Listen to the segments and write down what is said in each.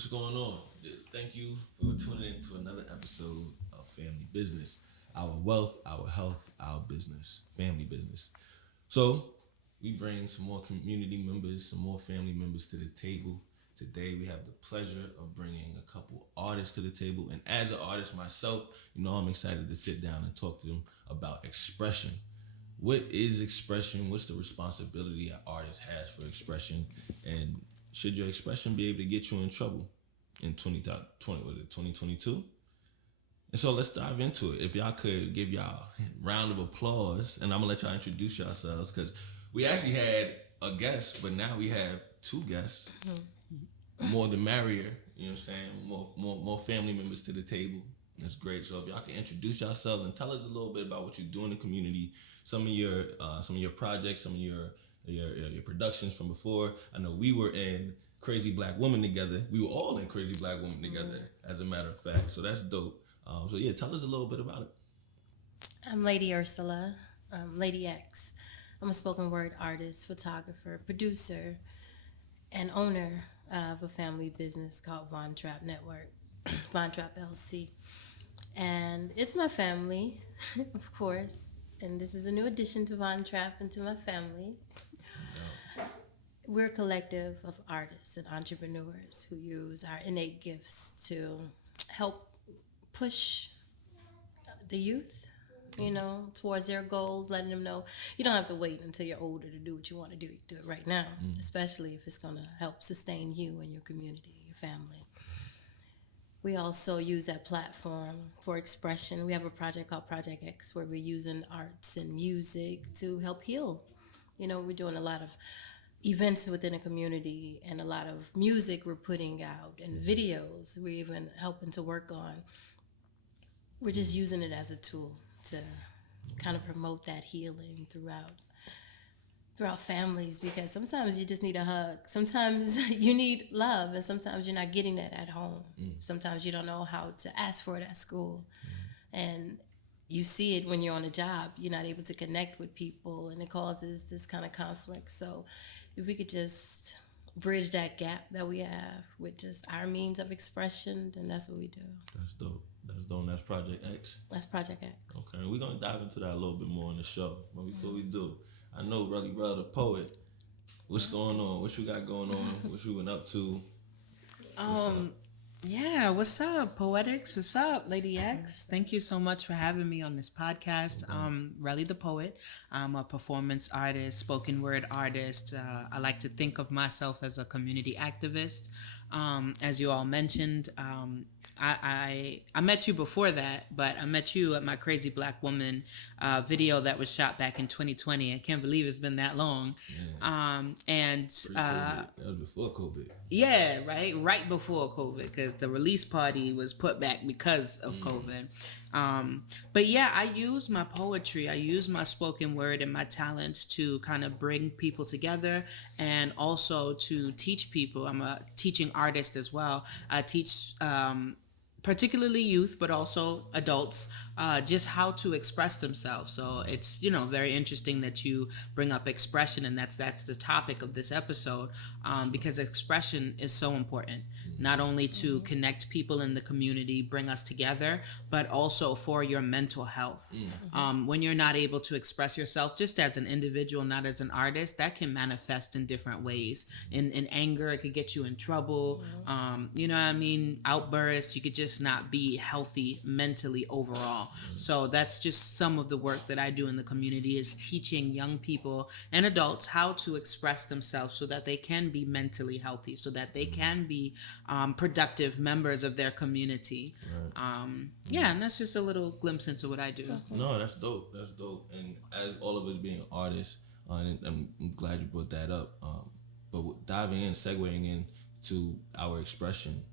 What's going on? Thank you for tuning in to another episode of Family Business. Our wealth, our health, our business. Family business. So, we bring some more community members, some more family members to the table. Today, we have the pleasure of bringing a couple artists to the table. And as an artist myself, I'm excited to sit down and talk to them about expression. What is expression? What's the responsibility an artist has for expression? And should your expression be able to get you in trouble in 2022? And so let's dive into it. If y'all could give y'all a round of applause, and I'm gonna let y'all introduce yourselves because we actually had a guest, but now we have two guests. More the merrier, you know what I'm saying? More family members to the table. That's great. So if y'all can introduce yourselves and tell us a little bit about what you do in the community, some of your projects, some of your productions from before. I know we were in Crazy Black Woman together. We were all in Crazy Black Woman together, as a matter of fact. So that's dope. So yeah, tell us a little bit about it. I'm Lady Ursurla, Lady X. I'm a spoken word artist, photographer, producer, and owner of a family business called Von Trap Network, Von Trap LC. And it's my family, of course. And this is a new addition to Von Trap and to my family. We're a collective of artists and entrepreneurs who use our innate gifts to help push the youth, towards their goals, letting them know you don't have to wait until you're older to do what you want to do. You can do it right now, especially if it's going to help sustain you and your community, your family. We also use that platform for expression. We have a project called Project X where we're using arts and music to help heal. We're doing a lot of events within a community and a lot of music we're putting out and videos we're even helping to work on. We're just using it as a tool to kind of promote that healing throughout families, because sometimes you just need a hug. Sometimes you need love, and sometimes you're not getting that at home. Sometimes you don't know how to ask for it at school. And you see it when you're on a job. You're not able to connect with people, and it causes this kind of conflict. So if we could just bridge that gap that we have with just our means of expression, then that's what we do. That's dope. That's Project X. That's Project X. Okay, we're going to dive into that a little bit more in the show. But before we do, I know Rell the poet. What's going on? What you got going on? What you been up to? Yeah, what's up, Poetics? What's up, Lady X? Thank you so much for having me on this podcast. Relle the poet. I'm a performance artist, spoken word artist. I like to think of myself as a community activist. As you all mentioned, I met you before that, but I met you at my Crazy Black Woman video that was shot back in 2020. I can't believe it's been that long. Yeah. That was before COVID. Yeah, right before COVID, because the release party was put back because of COVID. But yeah, I use my poetry, I use my spoken word and my talents to kind of bring people together and also to teach people. I'm a teaching artist as well. I teach particularly youth, but also adults, just how to express themselves. So it's, very interesting that you bring up expression, and that's the topic of this episode, because expression is so important, not only to connect people in the community, bring us together, but also for your mental health. When you're not able to express yourself just as an individual, not as an artist, that can manifest in different ways. In anger, it could get you in trouble. Outbursts, you could just not be healthy mentally overall. So that's just some of the work that I do in the community, is teaching young people and adults how to express themselves so that they can be mentally healthy, so that they can be productive members of their community. Right. And that's just a little glimpse into what I do. No, that's dope. And as all of us being artists, and I'm glad you brought that up. But diving in, segueing into our expression,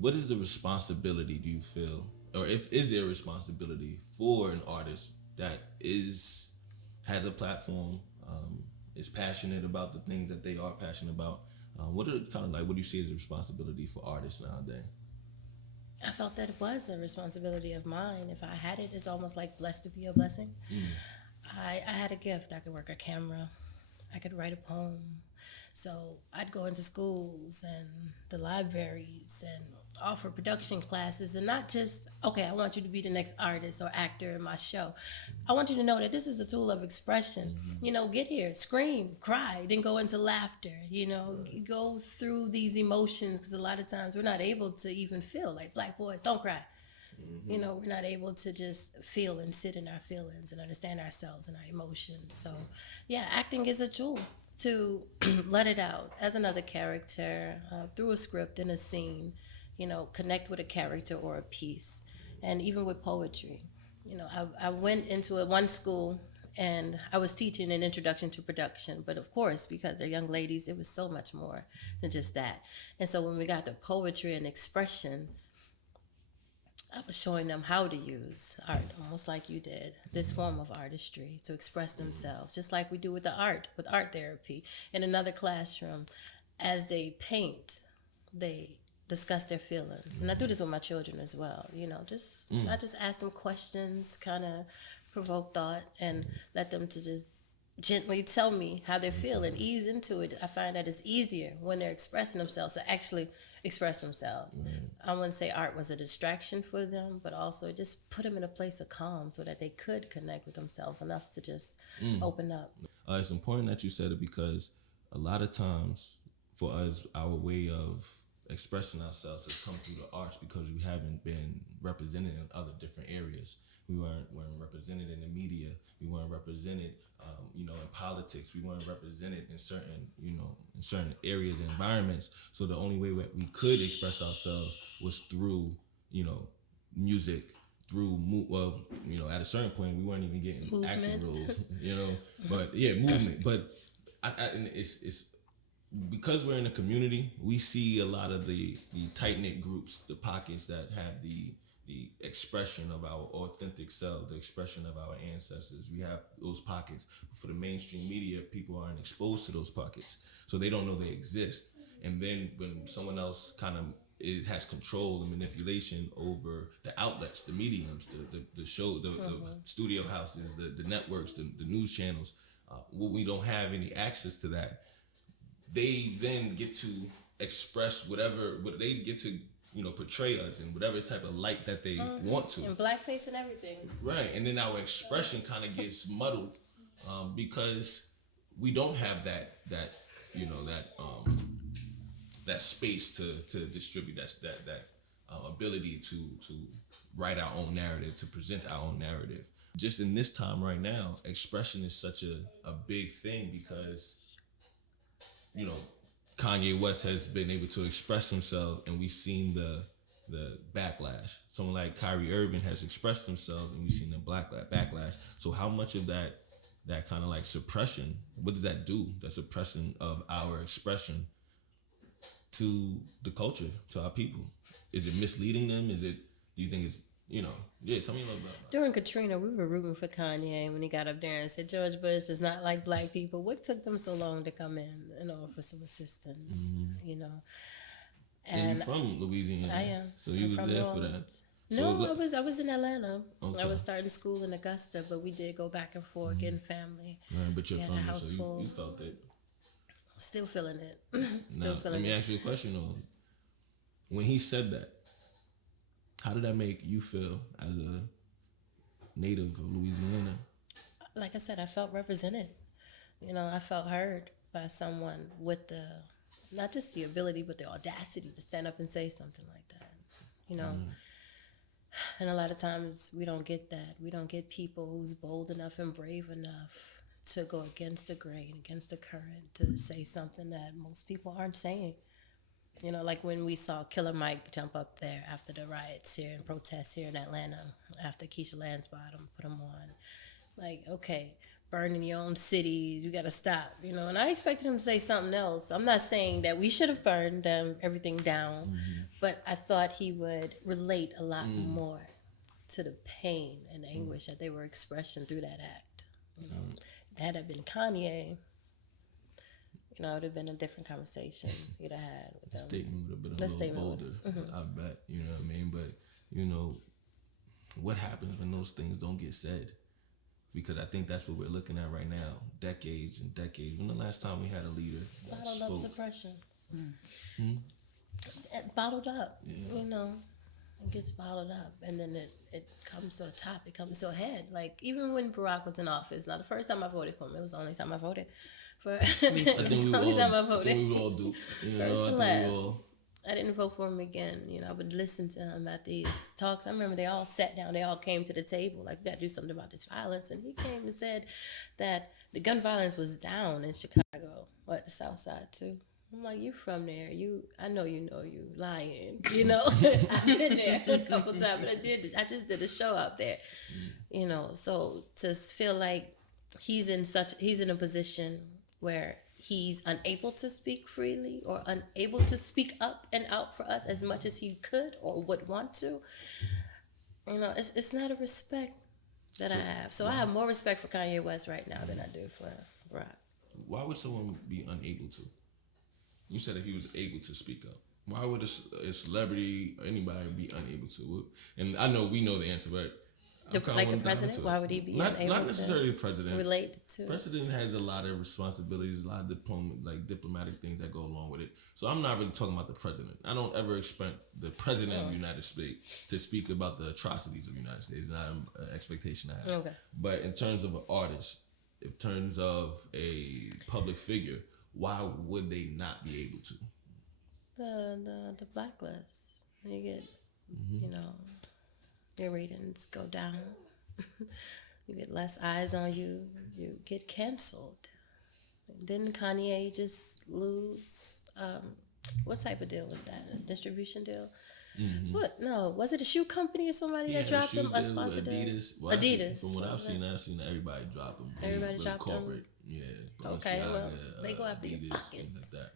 what is the responsibility, do you feel, or is there a responsibility for an artist that has a platform, is passionate about the things that they are passionate about? What do you see as a responsibility for artists nowadays? I felt that it was a responsibility of mine. If I had it, it's almost like blessed to be a blessing. I had a gift. I could work a camera. I could write a poem. So I'd go into schools and the libraries and offer production classes, and not just, okay, I want you to be the next artist or actor in my show. I want you to know that this is a tool of expression. Get here, scream, cry, then go into laughter. Go through these emotions, because a lot of times we're not able to even feel. Like black boys, don't cry. We're not able to just feel and sit in our feelings and understand ourselves and our emotions. So, yeah, acting is a tool to let it out as another character through a script and a scene, connect with a character or a piece. And even with poetry, I went into one school and I was teaching an introduction to production. But of course, because they're young ladies, it was so much more than just that. And so when we got to poetry and expression, I was showing them how to use art, almost like you did, this form of artistry to express themselves, just like we do with with art therapy. In another classroom, as they paint, they discuss their feelings. And I do this with my children as well, I just ask them questions, kind of provoke thought, and let them to just gently tell me how they feel and ease into it. I find that it's easier when they're expressing themselves to actually express themselves. I wouldn't say art was a distraction for them, but also it just put them in a place of calm so that they could connect with themselves enough to just open up. It's important that you said it, because a lot of times for us, our way of expressing ourselves has come through the arts, because we haven't been represented in other different areas. We weren't represented in the media. We weren't represented, in politics. We weren't represented in certain areas and environments. So the only way that we could express ourselves was through, music, through at a certain point we weren't even getting Movement. acting roles, But yeah, movement. But and it's because we're in a community, we see a lot of the tight knit groups, the pockets that have the expression of our authentic self, the expression of our ancestors. We have those pockets. For the mainstream media, people aren't exposed to those pockets, so they don't know they exist. And then when someone else it has control and manipulation over the outlets, the mediums, the show, the studio houses, the networks, the news channels, when we don't have any access to that, they then get to express whatever they get to portray us in whatever type of light that they want to, and blackface and everything, right? And then our expression kind of gets muddled because we don't have that space to distribute that ability to write our own narrative, to present our own narrative. Just in this time right now, expression is such a big thing, because Kanye West has been able to express himself, and we've seen the backlash. Someone like Kyrie Irving has expressed himself, and we've seen the backlash. So how much of that kind of like suppression, what does that do? That suppression of our expression to the culture, to our people. Is it misleading them? Do you think it's, tell me a little bit. During Katrina, we were rooting for Kanye when he got up there and said George Bush does not like black people. What took them so long to come in and offer some assistance? And you're from Louisiana. I am. So you was there for that. No, I was in Atlanta. Okay. I was starting school in Augusta, but we did go back and forth, getting family. Right, but you're from a there, house so full. you felt it. Still feeling it. Let me ask you a question though. When he said that, how did that make you feel as a native of Louisiana? Like I said, I felt represented. I felt heard by someone with not just the ability, but the audacity to stand up and say something like that. And a lot of times we don't get that. We don't get people who's bold enough and brave enough to go against the grain, against the current, to say something that most people aren't saying. Like when we saw Killer Mike jump up there after the riots here and protests here in Atlanta, after Keisha Lansbottom put him on. Like, okay, burning your own cities, you gotta stop, And I expected him to say something else. I'm not saying that we should have burned everything down, but I thought he would relate a lot more to the pain and anguish that they were expressing through that act. If that had been Kanye, it would have been a different conversation you'd have had with them. The statement would have been a little bolder, I bet. You know what I mean? But, what happens when those things don't get said? because I think that's what we're looking at right now. Decades and decades. When the last time we had a leader that Bottled up spoke? suppression. Bottled up, you know. It gets bottled up, and then it comes to a top. It comes to a head. Like, even when Barack was in office, not the first time I voted for him. It was the only time I voted for. I think we were all duped. You know, First and I think last. we all. I didn't vote for him again. You know, I would listen to him at these talks. I remember they all sat down. They all came to the table. Like, we got to do something about this violence. And he came and said that the gun violence was down in Chicago, the South Side too. I'm like, you from there? I know you lying. You know, I've been there a couple times, but I just did a show out there. You know, so to feel like he's in a position where he's unable to speak freely or unable to speak up and out for us as much as he could or would want to. You know, it's not a respect that I have. So I have more respect for Kanye West right now than I do for Rock. Why would someone be unable to? You said if he was able to speak up. Why would a celebrity or anybody be unable to? And I know we know the answer, but Like the president, why would he be unable not necessarily the president. Relate to? President has a lot of responsibilities, a lot of diplomatic things that go along with it. So I'm not really talking about the president. I don't ever expect the president of the United States to speak about the atrocities of the United States. Not an expectation I have. Okay. But in terms of an artist, in terms of a public figure, why would they not be able to? The blacklist. You get, you know, your ratings go down. You get less eyes on you. You get canceled. Didn't Kanye just lose? What type of deal was that? A distribution deal? What? No, was it a shoe company or somebody that dropped them? A sponsor deal? Adidas. Well, Adidas. From what I've seen everybody drop them. Everybody dropped them. Yeah. Okay, well, they go after your Adidas, pockets. things like that.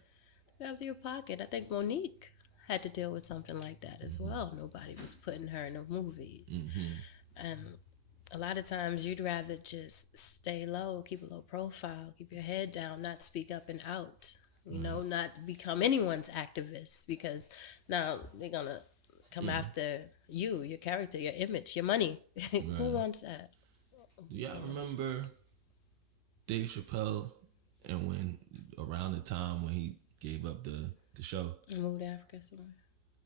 Go after your pocket. I think Monique had to deal with something like that as well. Nobody was putting her in the movies. And a lot of times you'd rather just stay low, keep a low profile, keep your head down, not speak up and out. You know, not become anyone's activist, because now they're going to come after you, your character, your image, your money. Who wants that? Yeah, I remember Dave Chappelle, and when around the time when he gave up the show. Moved to Africa somewhere.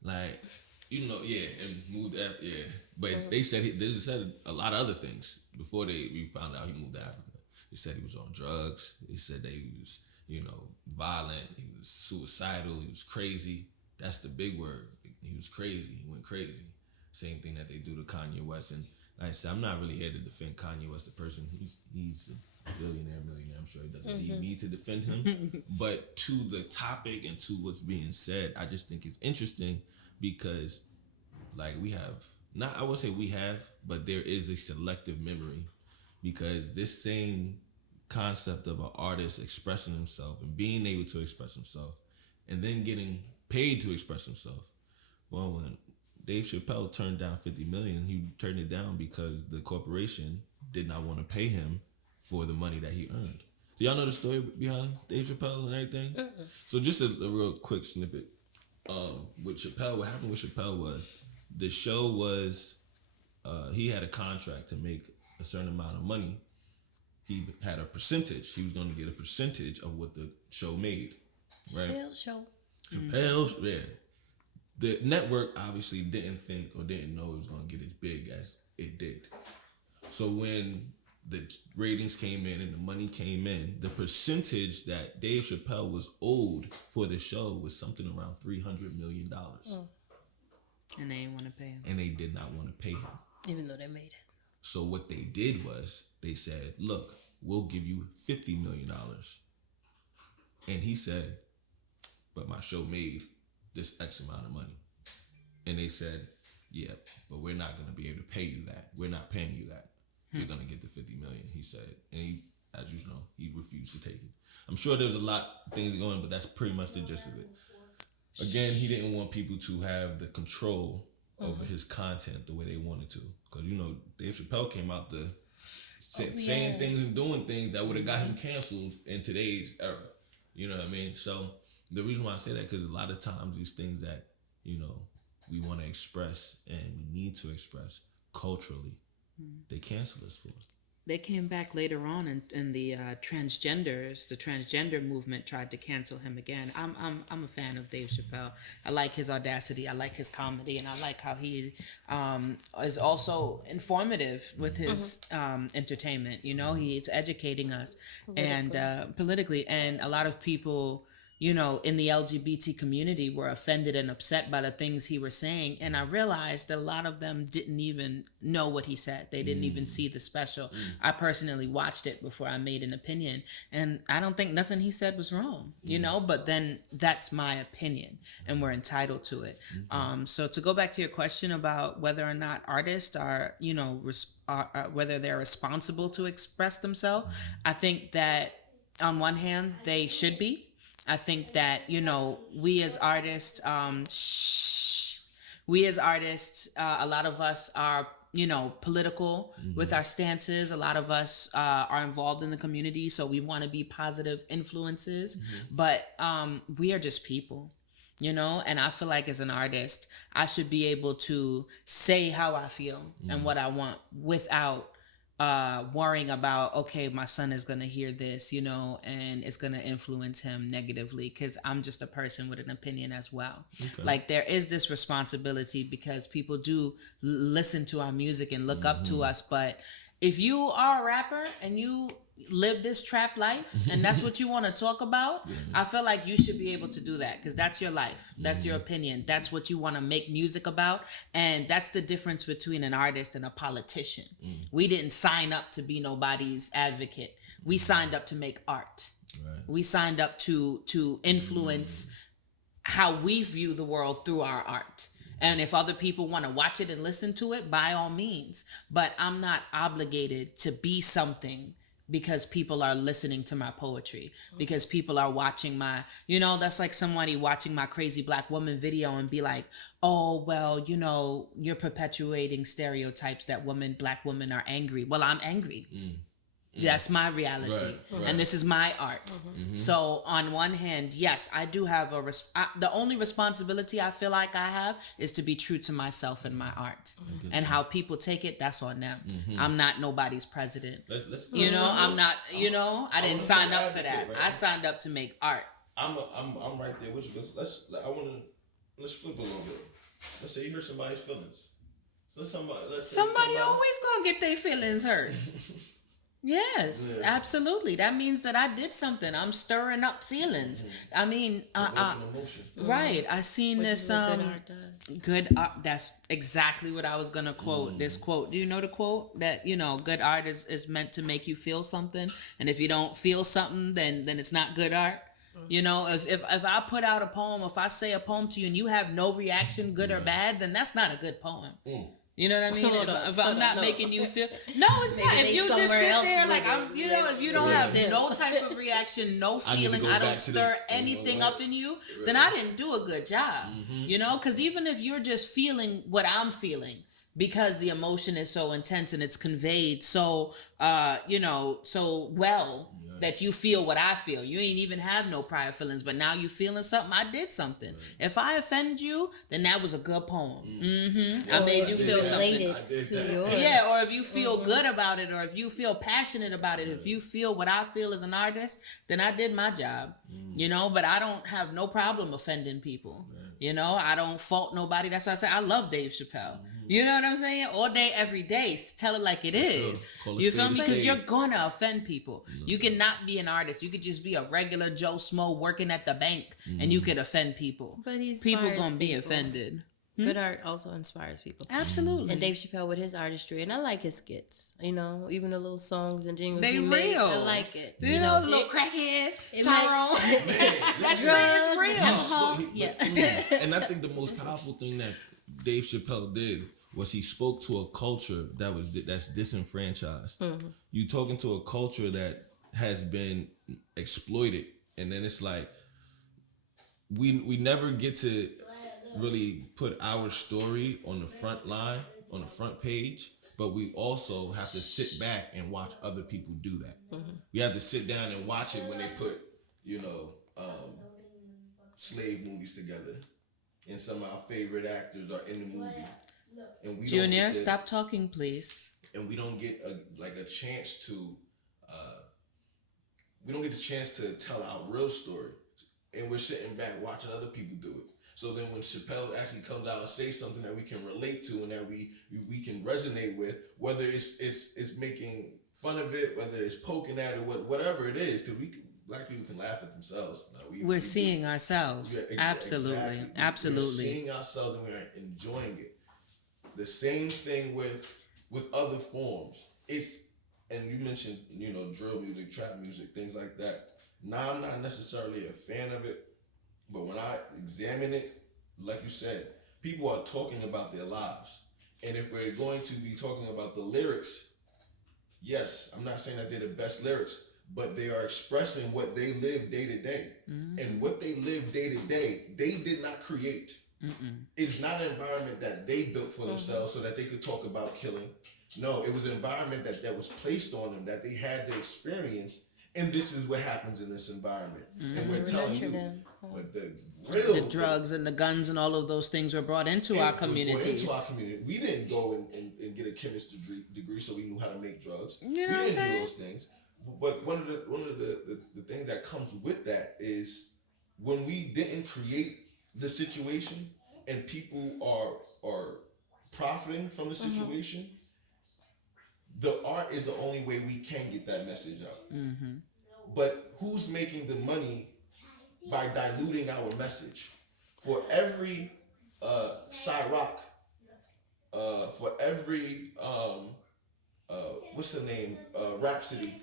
Like, you know, and moved after, But they said they said a lot of other things before we found out he moved to Africa. They said he was on drugs. They said that he was, you know, violent. He was suicidal. He was crazy. That's the big word. He was crazy. He went crazy. Same thing that they do to Kanye West. And like I said, I'm not really here to defend Kanye West, the person. He's a millionaire. I'm sure he doesn't need me to defend him. But to the topic and to what's being said, I just think it's interesting because, like, I would say we have, but there is a selective memory, because this same concept of an artist expressing himself and being able to express himself and then getting paid to express himself. Well, when Dave Chappelle turned down $50 million, he turned it down because the corporation did not want to pay him for the money that he earned. Do y'all know the story behind Dave Chappelle and everything? So just a real quick snippet. With Chappelle, what happened with Chappelle was the show was, he had a contract to make a certain amount of money. He had a percentage. He was going to get a percentage of what the show made, right? Chappelle, yeah. The network obviously didn't think or didn't know it was going to get as big as it did. So when the ratings came in and the money came in, the percentage that Dave Chappelle was owed for the show was something around $300 million. And they didn't want to pay him. And they did not want to pay him. Even though they made it. So what they did was they said, look, we'll give you $50 million. And he said, but my show made this X amount of money. And they said, yeah, but we're not going to be able to pay you that. We're not paying you that. You're going to get the $50 million, he said. And he, as you know, he refused to take it. I'm sure there was a lot of things going, but that's pretty much the gist of it. Again, he didn't want people to have the control over his content the way they wanted to. Because, you know, Dave Chappelle came out saying things and doing things that would have got him canceled in today's era. You know what I mean? So the reason why I say that, because a lot of times these things that, you know, we want to express and we need to express culturally, they cancel us for. they came back later on, and the transgenders, the transgender movement tried to cancel him again. I'm a fan of Dave Chappelle. I like his audacity. I like his comedy, and I like how he is also informative with his entertainment. You know, he's educating us and politically, and a lot of people, you know, in the LGBT community were offended and upset by the things he was saying. And I realized that a lot of them didn't even know what he said. They didn't even see the special. I personally watched it before I made an opinion. And I don't think nothing he said was wrong, you know, but then that's my opinion and we're entitled to it. So to go back to your question about whether or not artists are, you know, whether they're responsible to express themselves, I think that on one hand, they should be. I think that, you know, we as artists, a lot of us are, you know, political with our stances. A lot of us are involved in the community, so we want to be positive influences. But we are just people, you know, and I feel like as an artist, I should be able to say how I feel and what I want without worrying about, okay, my son is going to hear this, you know, and it's going to influence him negatively, because I'm just a person with an opinion as well. Okay. Like, there is this responsibility because people do listen to our music and look up to us. But if you are a rapper and you live this trap life and that's what you want to talk about, I feel like you should be able to do that, because that's your life, that's your opinion, that's what you want to make music about. And that's the difference between an artist and a politician. We didn't sign up to be nobody's advocate. We signed up to make art. We signed up to influence how we view the world through our art. And if other people want to watch it and listen to it, by all means. But I'm not obligated to be something because people are listening to my poetry, because people are watching my, you know, that's like somebody watching my Crazy Black Woman video and be like, oh, well, you know, you're perpetuating stereotypes that black women are angry. Well, I'm angry. That's my reality. Right. And this is my art. So on one hand, yes, I do have the only responsibility I feel like I have is to be true to myself and my art. And how people take it, that's on them. I'm not nobody's president. You know, I'm not, you know, I didn't sign up for that. Right? I signed up to make art. I'm right there with you. Let's flip a little bit. Let's say you hurt somebody's feelings. So somebody always gonna get their feelings hurt. Yes, absolutely. That means that I did something. I'm stirring up feelings. I mean, right. I seen this. Good art. That's exactly what I was gonna quote. This quote. Do you know the quote that, you know, good art is meant to make you feel something, and if you don't feel something, then it's not good art. You know, if I put out a poem, if I say a poem to you and you have no reaction, good or bad, then that's not a good poem. You know what I mean? If I'm not making you feel, no, it's not. If you just sit there like I'm, you know, if you don't have no type of reaction, no feeling, I don't stir anything up in you, then I didn't do a good job. You know, because even if you're just feeling what I'm feeling, because the emotion is so intense and it's conveyed so, you know, so well. That you feel what I feel. You ain't even have no prior feelings, but now you feeling something. I did something. If I offended you, then that was a good poem. I made you feel something. To yours. Yeah, or if you feel good about it, or if you feel passionate about it, if you feel what I feel as an artist, then I did my job. You know, but I don't have no problem offending people. You know, I don't fault nobody. That's why I say I love Dave Chappelle. You know what I'm saying? All day, every day. Tell it like it is. You feel me? Because you're going to offend people. You cannot be an artist. You could just be a regular Joe Smo working at the bank and you could offend people. But people going to be offended. Good art also inspires people. Absolutely. And Dave Chappelle with his artistry. And I like his skits. You know, even the little songs and jingles they he real. made. I like it. You know, the little crackhead, Tyrone. That's real. Yeah. And I think the most powerful thing that Dave Chappelle did was he spoke to a culture that's disenfranchised. You talking to a culture that has been exploited, and then it's like we never get to really put our story on the front line, on the front page, but we also have to sit back and watch other people do that. We have to sit down and watch it when they put, you know, slave movies together, and some of our favorite actors are in the movie. and we don't Junior, get to, stop talking, please. and we don't get a chance to we don't get the chance to tell our real story, and we're sitting back watching other people do it. So then when Chappelle actually comes out and says something that we can relate to and that we can resonate with, whether it's making fun of it, whether it's poking at it, whatever it is, because black people can laugh at themselves. We're seeing ourselves. Absolutely. Absolutely. We're seeing ourselves and we're enjoying it. The same thing with other forms. And you mentioned, drill music, trap music, things like that. Now, I'm not necessarily a fan of it, but when I examine it, like you said, people are talking about their lives. And if we're going to be talking about the lyrics, yes, I'm not saying that they're the best lyrics, but they are expressing what they live day to day. And what they live day to day, they did not create. It's not an environment that they built for themselves so that they could talk about killing. No, it was an environment that was placed on them, that they had to experience, and this is what happens in this environment. And we're telling you, but the drugs and the guns and all of those things were brought into our communities. We didn't go and get a chemistry degree so we knew how to make drugs. You know what I'm saying? Do those things. But one of the things that comes with that is when we didn't create the situation and people are profiting from the situation, the art is the only way we can get that message out. But who's making the money by diluting our message? For every Cyrock, for every what's the name, Rhapsody,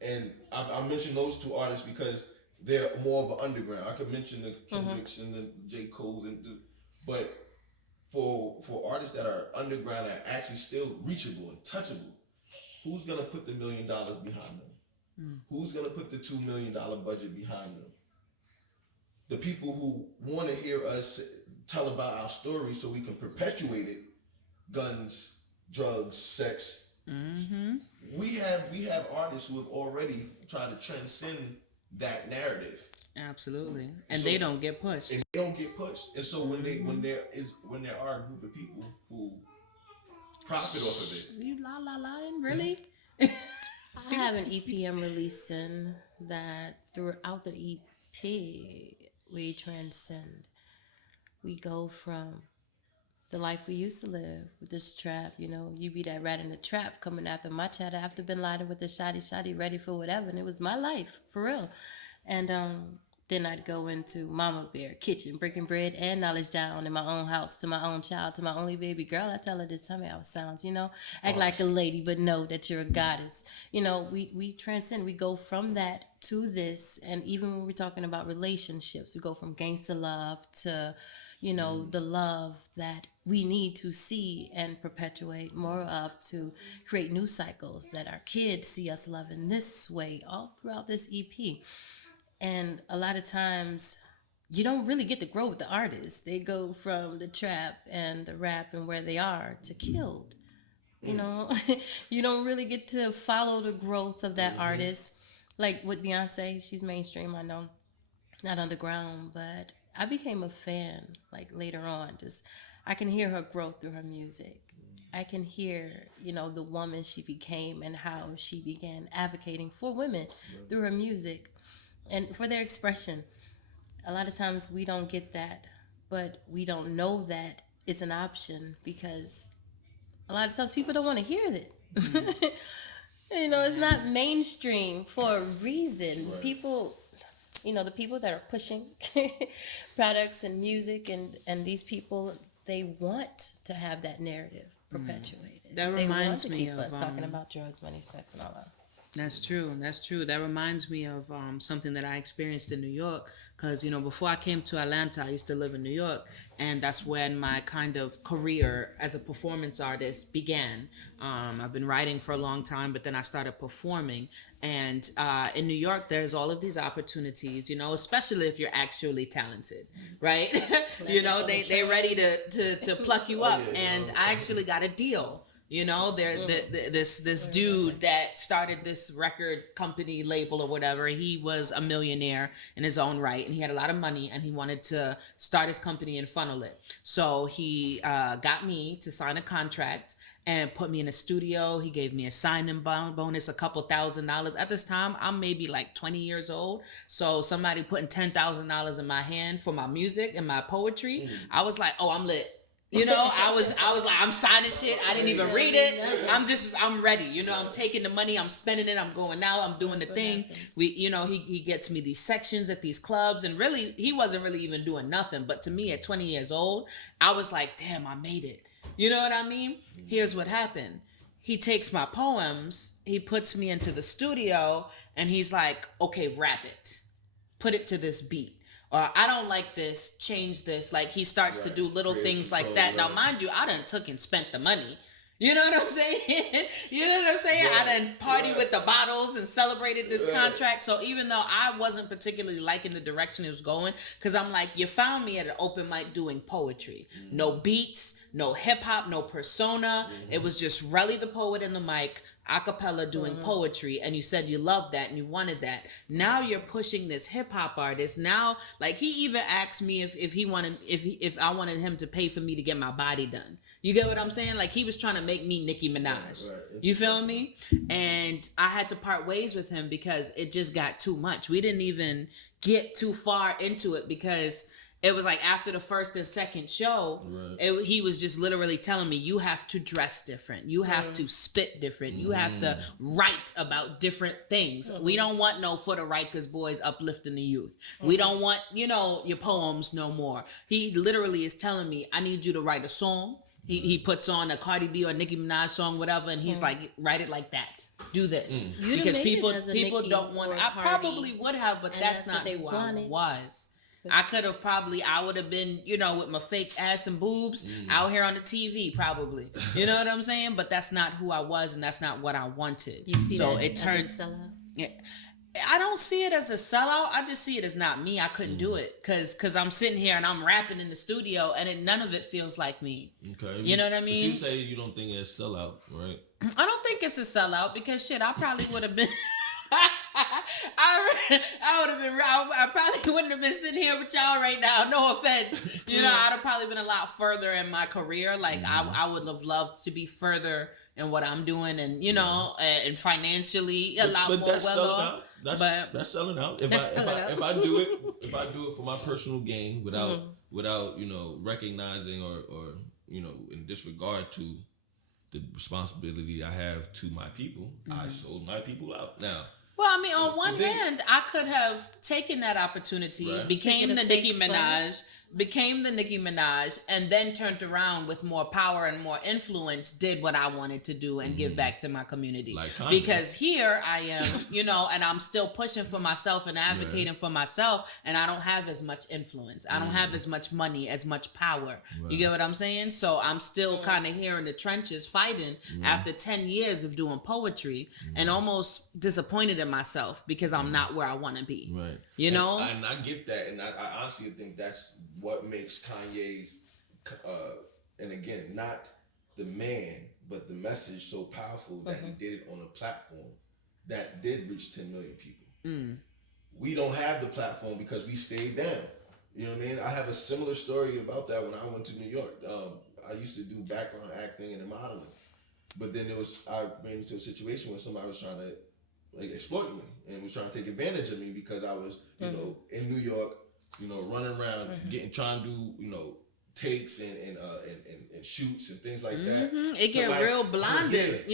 and I mention those two artists because they're more of an underground. I could mention the Kendricks and the J. Cole's, but for artists that are underground and actually still reachable and touchable, who's gonna put the $1 million behind them? Who's gonna put the $2 million budget behind them? The people who want to hear us tell about our story so we can perpetuate it: guns, drugs, sex. We have artists who have already tried to transcend that narrative. Absolutely, and so, they don't get pushed. And so when there are a group of people who profit off of it, you lying, really? I have an EP I'm releasing that throughout the EP we transcend. We go from the life we used to live with this trap, you be that rat in the trap coming after my chat after been lying with the shoddy ready for whatever, and it was my life for real. And then I'd go into Mama Bear kitchen, breaking bread and knowledge down in my own house to my own child, to my only baby girl. I tell her this, tell me how it sounds, act like a lady, but know that you're a goddess. We transcend, we go from that to this. And even when we're talking about relationships, we go from gangster love to, the love that we need to see and perpetuate more of, to create new cycles that our kids see us loving this way all throughout this EP. And a lot of times you don't really get to grow with the artists. They go from the trap and the rap and where they are to killed. You don't really get to follow the growth of that artist. Like with Beyonce, she's mainstream, I know, not underground, but I became a fan like later on. Just I can hear her growth through her music. I can hear, the woman she became and how she began advocating for women through her music and for their expression. A lot of times we don't get that, but we don't know that it's an option because a lot of times people don't want to hear that. It's not mainstream for a reason. Right. People, the people that are pushing products and music and these people, they want to have that narrative perpetuated. That reminds me of us talking about drugs, money, sex, and all that. That's true. That reminds me of something that I experienced in New York. Because, before I came to Atlanta, I used to live in New York. And that's when my kind of career as a performance artist began. I've been writing for a long time, but then I started performing. And in New York, there's all of these opportunities, especially if you're actually talented, right? They're ready to pluck you up. And I actually got a deal You know, this dude that started this record company label or whatever. He was a millionaire in his own right, and he had a lot of money, and he wanted to start his company and funnel it. So he got me to sign a contract and put me in a studio. He gave me a signing bonus, a couple $1,000. At this time, I'm maybe like 20 years old. So somebody putting $10,000 in my hand for my music and my poetry, I was like, oh, I'm lit. You know, I was like, I'm signing shit. I didn't even read it. I'm ready. You know, I'm taking the money, I'm spending it, I'm going out, I'm doing the thing. He gets me these sections at these clubs, and really, he wasn't really even doing nothing. But to me, at 20 years old, I was like, damn, I made it. You know what I mean? Here's what happened. He takes my poems, he puts me into the studio, and he's like, okay, rap it. Put it to this beat. Or I don't like this, change this. Like, he starts to do little things like that. Now, mind you, I done took and spent the money. You know what I'm saying? I done party with the bottles and celebrated this contract. So even though I wasn't particularly liking the direction it was going, because I'm like, you found me at an open mic doing poetry. No beats, no hip hop, no persona. It was just Relle the poet in the mic, a cappella doing poetry, and you said you loved that and you wanted that. Now you're pushing this hip hop artist. Now, like, he even asked me if I wanted him to pay for me to get my body done. You get what I'm saying? Like, he was trying to make me Nicki Minaj. Right. You feel me? And I had to part ways with him because it just got too much. We didn't even get too far into it because it was like after the first and second show, he was just literally telling me, you have to dress different. You have to spit different. You have to write about different things. We don't want no For the Rikers Boys uplifting the youth. We don't want, your poems no more. He literally is telling me, I need you to write a song. He puts on a Cardi B or Nicki Minaj song, whatever, and he's like, write it like that. Do this. Because people don't want, I probably would have, but that's not who I was. I would have been, with my fake ass and boobs out here on the TV, probably. You know what I'm saying? But that's not who I was, and that's not what I wanted. You see so that it turned, as a sellout? Yeah. I don't see it as a sellout. I just see it as not me. I couldn't do it because I'm sitting here and I'm rapping in the studio and none of it feels like me. Okay. You know what I mean? But you say you don't think it's a sellout, right? I don't think it's a sellout because shit, I probably would have been... I probably wouldn't have been sitting here with y'all right now. No offense. I'd have probably been a lot further in my career. Like, I would have loved to be further in what I'm doing and, and financially a lot more well off. That's selling out. If I do it for my personal gain without recognizing or in disregard to the responsibility I have to my people, I sold my people out. Now, well, I mean, on one hand, I could have taken that opportunity, became the Nicki Minaj, and then turned around with more power and more influence, did what I wanted to do and give back to my community. Because here I am, and I'm still pushing for myself and advocating for myself, and I don't have as much influence. I don't have as much money, as much power. You get what I'm saying? So I'm still kind of here in the trenches fighting after 10 years of doing poetry and almost disappointed in myself because I'm not where I want to be. Right. And I get that, and I honestly think that's what makes Kanye's, and again, not the man, but the message so powerful that he did it on a platform that did reach 10 million people. We don't have the platform because we stayed down. You know what I mean? I have a similar story about that when I went to New York. I used to do background acting and modeling. But then I ran into a situation where somebody was trying to exploit me and was trying to take advantage of me because I was, in New York, running around, trying to do, takes and shoots and things like that. It get real blinded,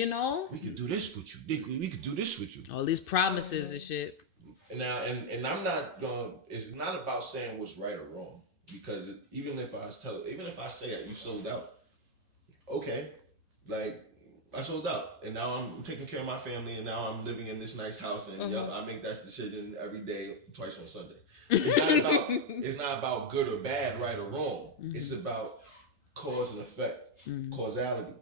We could do this with you. We could do this with you. All these promises and shit. Now, and I'm not going. It's not about saying what's right or wrong because even if I say that you sold out, okay, like I sold out, and now I'm taking care of my family, and now I'm living in this nice house, and I make that decision every day, twice on Sunday. It's not about good or bad, right or wrong. It's about cause and effect, causality.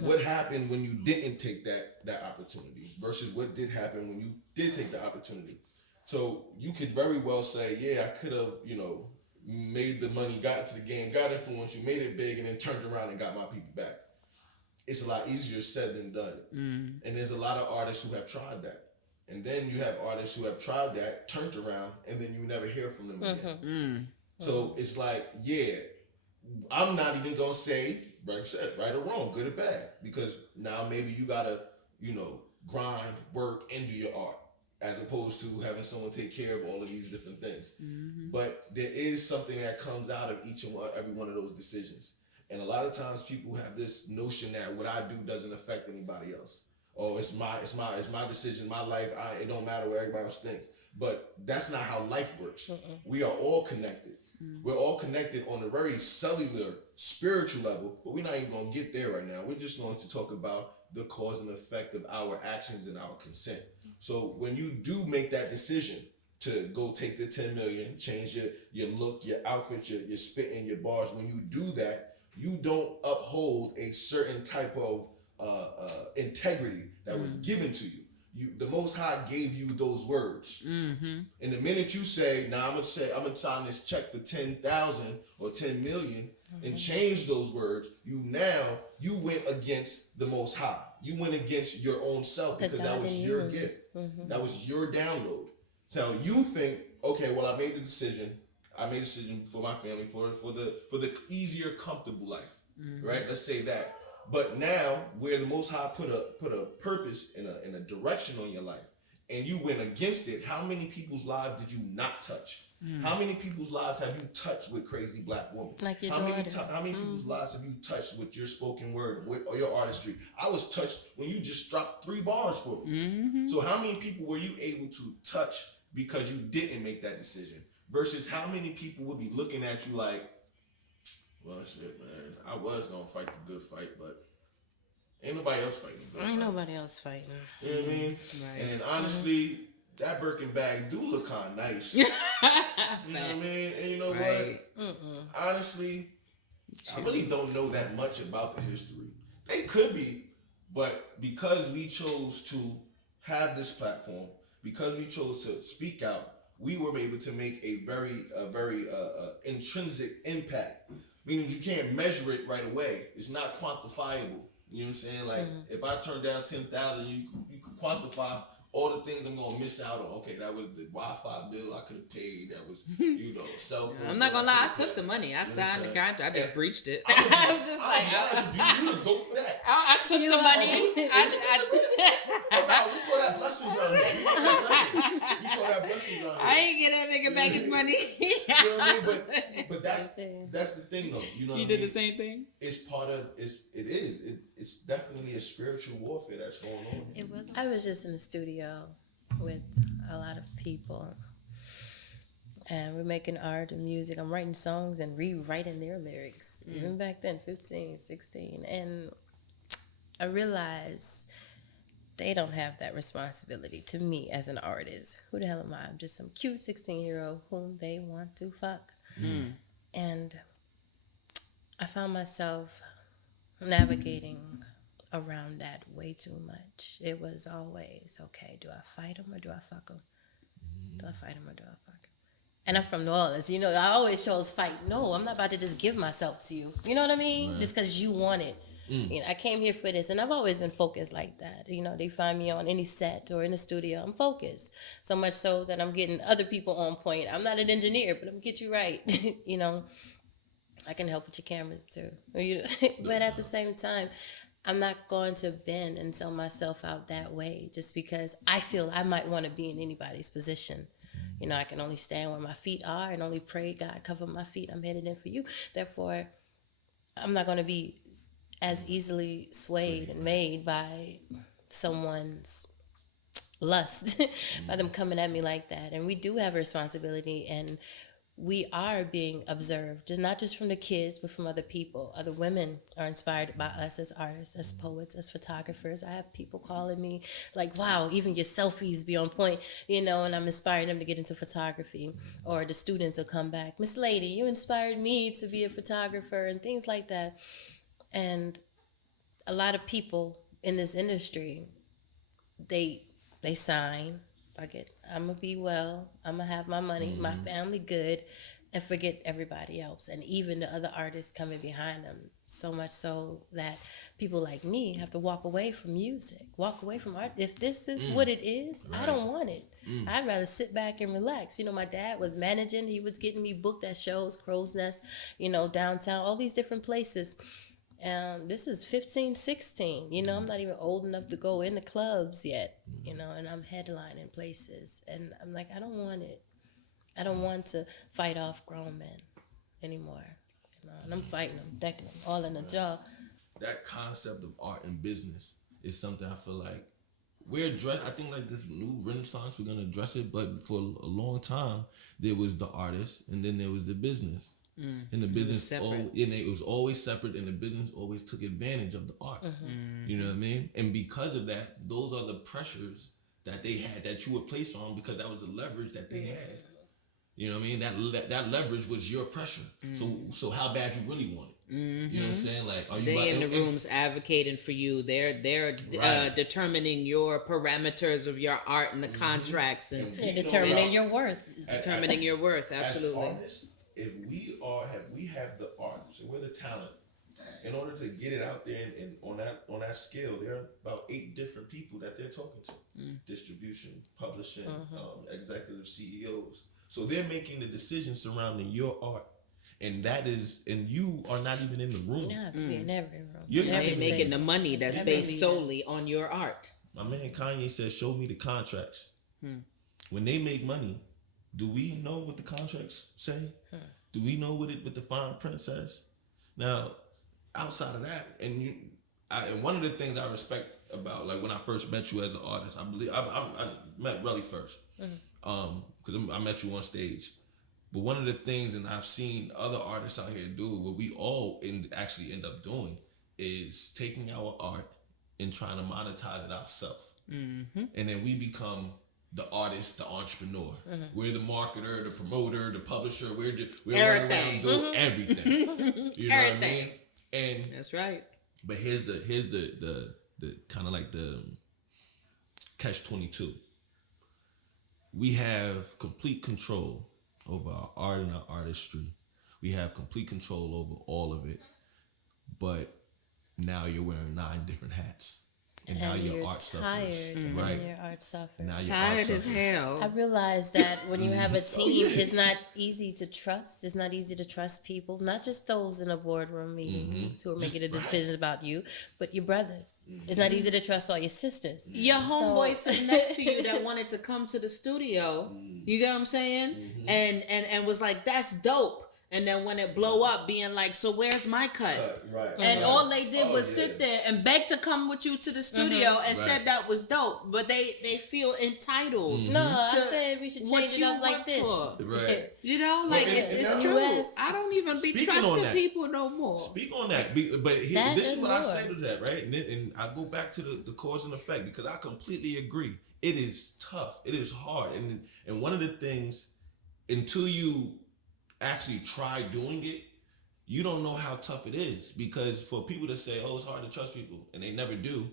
What happened when you didn't take that opportunity versus what did happen when you did take the opportunity. So you could very well say, yeah, I could have, made the money, got into the game, got influence, you made it big, and then turned around and got my people back. it's a lot easier said than done. And there's a lot of artists who have tried that. And then you have artists who have tried that, turned around, and then you never hear from them again. So it's like, yeah, I'm not even going to say, like I said, right or wrong, good or bad. Because now maybe you got to, grind, work, and do your art. As opposed to having someone take care of all of these different things. But there is something that comes out of each and every one of those decisions. And a lot of times people have this notion that what I do doesn't affect anybody else. Oh, it's my decision, my life. It don't matter what everybody else thinks. But that's not how life works. We are all connected. We're all connected on a very cellular, spiritual level, but we're not even going to get there right now. We're just going to talk about the cause and effect of our actions and our consent. So when you do make that decision to go take the 10 million, change your look, your outfit, your spitting, your bars, when you do that, you don't uphold a certain type of integrity that was given to you. The Most High gave you those words. And the minute you say, "Nah, I'm gonna sign this check for 10,000 or 10 million," and change those words, you went against the Most High. You went against your own self because that was your gift. That was your download. So you think, okay, well, I made a decision for my family, for the easier, comfortable life, right? Let's say that. But now, where the Most High put a purpose and a direction on your life, and you went against it, how many people's lives did you not touch? How many people's lives have you touched with Crazy Black Woman? Like your how daughter. How many people's lives have you touched with your spoken word or your artistry? I was touched when you just dropped 3 bars for me. So how many people were you able to touch because you didn't make that decision? Versus how many people would be looking at you like, well, shit, man, I was going to fight the good fight, but ain't nobody else fighting the good fight. Ain't nobody else fighting. You know what I mean? Right. And honestly, that Birkin bag do look kind of nice. You know what I mean? And you know what? Honestly, I really don't know that much about the history. They could be, but because we chose to have this platform, because we chose to speak out, we were able to make a very intrinsic impact. Meaning you can't measure it right away. It's not quantifiable. You know what I'm saying? Like, if I turn down 10,000, you can quantify all the things I'm gonna miss out on. Okay, that was the Wi-Fi bill I could have paid. That was, cell phone. I'm not gonna lie, I took the money. I signed the contract. I just breached it. I was just like, you the goat for that. I took the money. We call that blessings on here. We call that blessings on here. I ain't get that nigga back his money. You know what I mean? But that's the thing though. You know, you did the same thing. It's part of it's definitely a spiritual warfare that's going on. I was just in the studio with a lot of people, and we're making art and music. I'm writing songs and rewriting their lyrics, even back then, 15, 16. And I realized they don't have that responsibility to me as an artist. Who the hell am I? I'm just some cute 16-year-old whom they want to fuck. And I found myself navigating around that way too much. It was always, okay, do I fight him or do I fuck him? Do I fight him or do I fuck him? And I'm from New Orleans, I always chose fight. No, I'm not about to just give myself to you. You know what I mean? Right. Just because you want it. I came here for this, and I've always been focused like that. They find me on any set or in the studio, I'm focused. So much so that I'm getting other people on point. I'm not an engineer, but I'm gonna get you right. I can help with your cameras too. But at the same time, I'm not going to bend and sell myself out that way just because I feel I might want to be in anybody's position. I can only stand where my feet are and only pray, God, cover my feet. I'm headed in for you. Therefore, I'm not going to be as easily swayed and made by someone's lust, by them coming at me like that. And we do have a responsibility, and we are being observed, not just from the kids, but from other people. Other women are inspired by us as artists, as poets, as photographers. I have people calling me like, wow, even your selfies be on point, and I'm inspiring them to get into photography. Or the students will come back, Miss Ladee, you inspired me to be a photographer, and things like that. And a lot of people in this industry, they sign, I'm gonna be well, I'm gonna have my money, my family good, and forget everybody else, and even the other artists coming behind them. So much so that people like me have to walk away from music, walk away from art. If this is what it is, I don't want it. I'd rather sit back and relax. My dad was managing. He was getting me booked at shows, Crow's Nest, downtown, all these different places. This is 15, 16. I'm not even old enough to go in the clubs yet, and I'm headlining places. And I'm like, I don't want it. I don't want to fight off grown men anymore. And I'm fighting them, decking them, all in the jaw. That concept of art and business is something I feel like I think like this new renaissance, we're gonna address it, but for a long time there was the artist and then there was the business. And the business it was always separate, and the business always took advantage of the art. You know what I mean? And because of that, those are the pressures that they had that you would place on, because that was the leverage that they had. You know what I mean? That leverage was your pressure. So how bad you really want it? You know what I'm saying? Like, are you they in the rooms advocating for you? They're determining your parameters of your art and the contracts and determining your worth. Determining your worth. Absolutely. As artists, if we have the art, so we're the talent. In order to get it out there and on that scale, there are about 8 different people that they're talking to: distribution, publishing, executive CEOs. So they're making the decisions surrounding your art, and you are not even in the room. You have to be in every room. They're making the money that's based solely on your art. My man Kanye says, "Show me the contracts." When they make money, do we know what the contracts say? Do we know what the fine print says? Now, outside of that, and one of the things I respect about, like, when I first met you as an artist, I believe I met Relle first, because I met you on stage. But one of the things, and I've seen other artists out here do, what we all actually end up doing, is taking our art and trying to monetize it ourselves, and then we become the artist, the entrepreneur. We're the marketer, the promoter, the publisher. We're running around doing everything. You know what I mean? And that's right. But here's the kind of like the catch-22. We have complete control over our art and our artistry. We have complete control over all of it. But now you're wearing 9 different hats. And now your art suffers. Right. And your art suffers. Now your Tired art as hell. I realized that when you have a team, it's not easy to trust. It's not easy to trust people, not just those in a boardroom meetings who are making the decisions about you, but your brothers. It's not easy to trust all your sisters. Your homeboy sitting next to you that wanted to come to the studio, you get what I'm saying? And was like, that's dope. And then when it blow up, being like, so where's my cut? Right. And all they did was sit there and beg to come with you to the studio and said that was dope. But they feel entitled. No, I said we should change it up like this. Right. You know, like it's true. I don't even be trusting people no more. Speak on that. But this is what I say to that, right? And I go back to the cause and effect, because I completely agree. It is tough. It is hard. And one of the things, until you actually try doing it, you don't know how tough it is. Because for people to say, oh, it's hard to trust people, and they never do,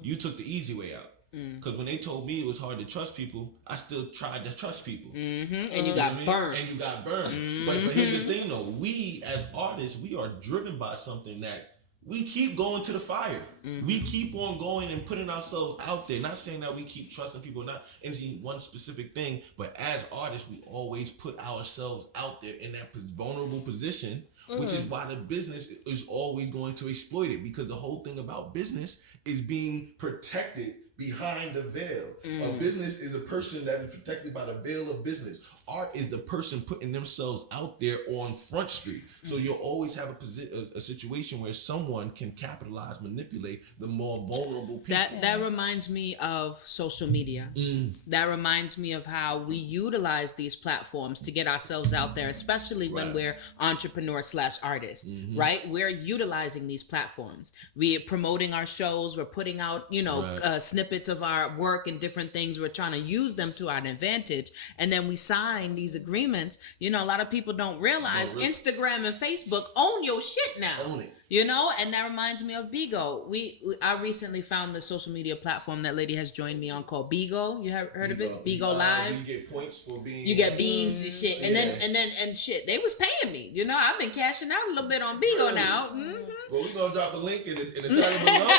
you took the easy way out. Because when they told me it was hard to trust people, I still tried to trust people. And you got burned. And you got burned. But here's the thing, though. We, as artists, we are driven by something that we keep going to the fire. We keep on going and putting ourselves out there. Not saying that we keep trusting people, not any one specific thing, but as artists, we always put ourselves out there in that vulnerable position, which is why the business is always going to exploit it, because the whole thing about business is being protected behind the veil. A business is a person that is protected by the veil of business. Art is the person putting themselves out there on Front Street. So you'll always have a situation where someone can capitalize, manipulate the more vulnerable people. That reminds me of social media. That reminds me of how we utilize these platforms to get ourselves out there, especially when we're entrepreneurs / artists, right? We're utilizing these platforms. We're promoting our shows. We're putting out, snippets of our work and different things. We're trying to use them to our advantage. And then we sign sign these agreements, a lot of people don't realize Instagram and Facebook own your shit now. Own it. And that reminds me of Bigo. I recently found the social media platform that lady has joined me on called Bigo. You have heard of it? Bigo Live. You get points for being. You get beans and shit, and shit. They was paying me. I've been cashing out a little bit on Bigo now. Mm-hmm. Well, we're gonna drop a link in the title below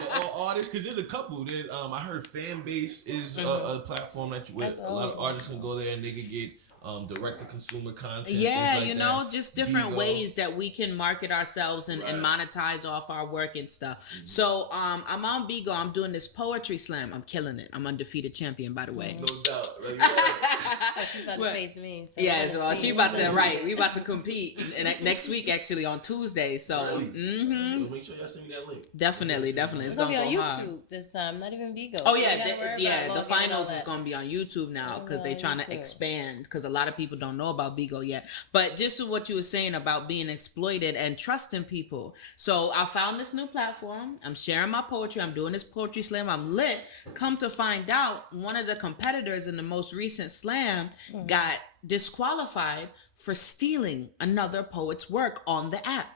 for all artists, because there's a couple. I heard Fanbase is a platform that a lot of artists can go there and they can get direct to consumer content. Yeah, like just different ways that we can market ourselves and monetize off our work and stuff. So I'm on Bigo. I'm doing this poetry slam. I'm killing it. I'm undefeated champion, by the way. No doubt. She's about to face me. So she about to we about to compete next week, actually, on Tuesday. So really? Make sure y'all send me that link. Definitely. It's gonna be on go YouTube hard. this time, not even Bigo. Oh yeah, the finals is gonna be on YouTube now because they're trying to expand, because a lot of people don't know about Bigo yet. But just what you were saying about being exploited and trusting people. So I found this new platform. I'm sharing my poetry. I'm doing this poetry slam. I'm lit. Come to find out, one of the competitors in the most recent slam got disqualified for stealing another poet's work on the app.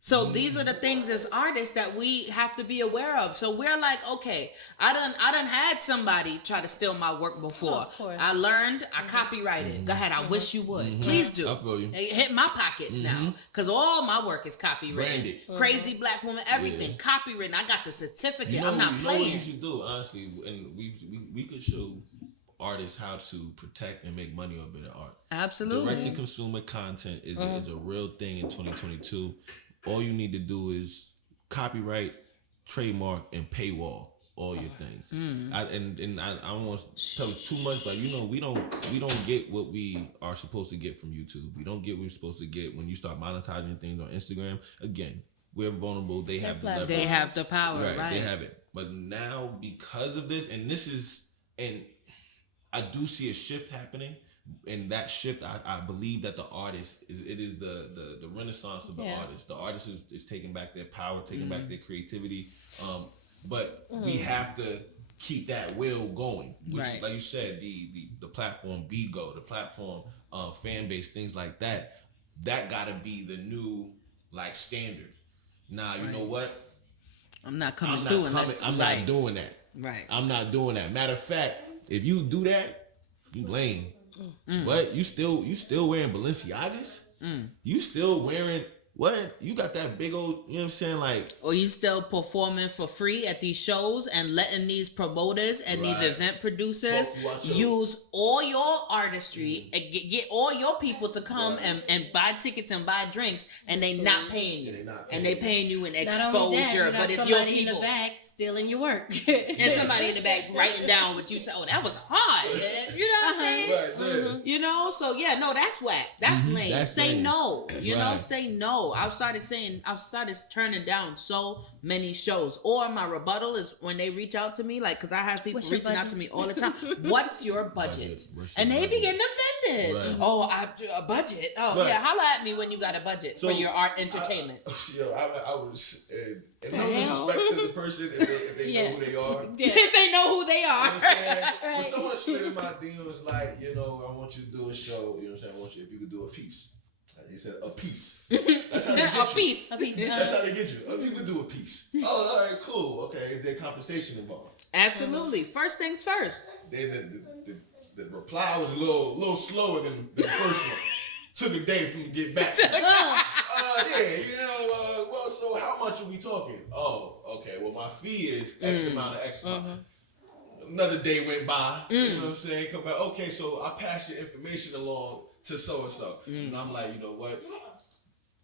So these are the things as artists that we have to be aware of. So we're like, okay, I done had somebody try to steal my work before. Of course. I learned, I copyrighted. Go ahead, I wish you would. Please do. I feel you. It hit my pockets now, because all my work is copyrighted. Branded. Crazy Black Woman, everything copywritten. I got the certificate. I'm not You playing. know what you should do, honestly, and we could show artists how to protect and make money off of their art. Absolutely. Direct to consumer content is a real thing in 2022. All you need to do is copyright, trademark, and paywall all your things. I don't want to tell too much, but we don't get what we are supposed to get from YouTube. We don't get what we're supposed to get when you start monetizing things on Instagram. Again, we're vulnerable. They have the leverage. They have the power, right? They have it. But now, because of this, and I do see a shift happening. And that shift, I believe that the artist is the renaissance of the artist. The artist is taking back their power, taking back their creativity. But we have to keep that wheel going. Which is, like you said, the platform Bigo, the platform Fanbase, things like that. That gotta be the new standard. Nah, you know what? I'm not coming through. I'm not doing that. Right. I'm not doing that. Matter of fact, if you do that, you lame. But you still wearing Balenciagas? You still wearing what? You got that big old, you know what I'm saying? Or you still performing for free at these shows and letting these promoters and these event producers use all your artistry and get all your people to come and buy tickets and buy drinks, and they not paying you. And they paying you in exposure, but it's your people. In the back stealing your work. And somebody in the back writing down what you said. Oh, that was hard. You know what I'm saying? Right, So that's whack. That's lame. Say lame. No. Say no. I've started turning down so many shows. Or my rebuttal is when they reach out to me, because I have people reaching out to me all the time. What's your budget? And they be getting offended. Right. Oh, a budget. Oh, yeah. Holla at me when you got a budget for your art entertainment. I was, and no disrespect to the person if they know who they are. If they know who they are. You know what I'm saying? When someone slid in my DMs I want you to do a show. You know what I'm saying? I want you, if you could do a piece. He said a piece. That's how they get you. A piece. That's how they get you. If you could do a piece. Oh, all right, cool. Okay, is there compensation involved? Absolutely. First things first. Then the reply was a little slower than the first one. Took a day for me to get back. Well, so how much are we talking? Oh, okay. Well, my fee is X amount of X amount. Another day went by. You know what I'm saying? Come back. Okay, so I pass your information along to so-and-so. And I'm like, you know what?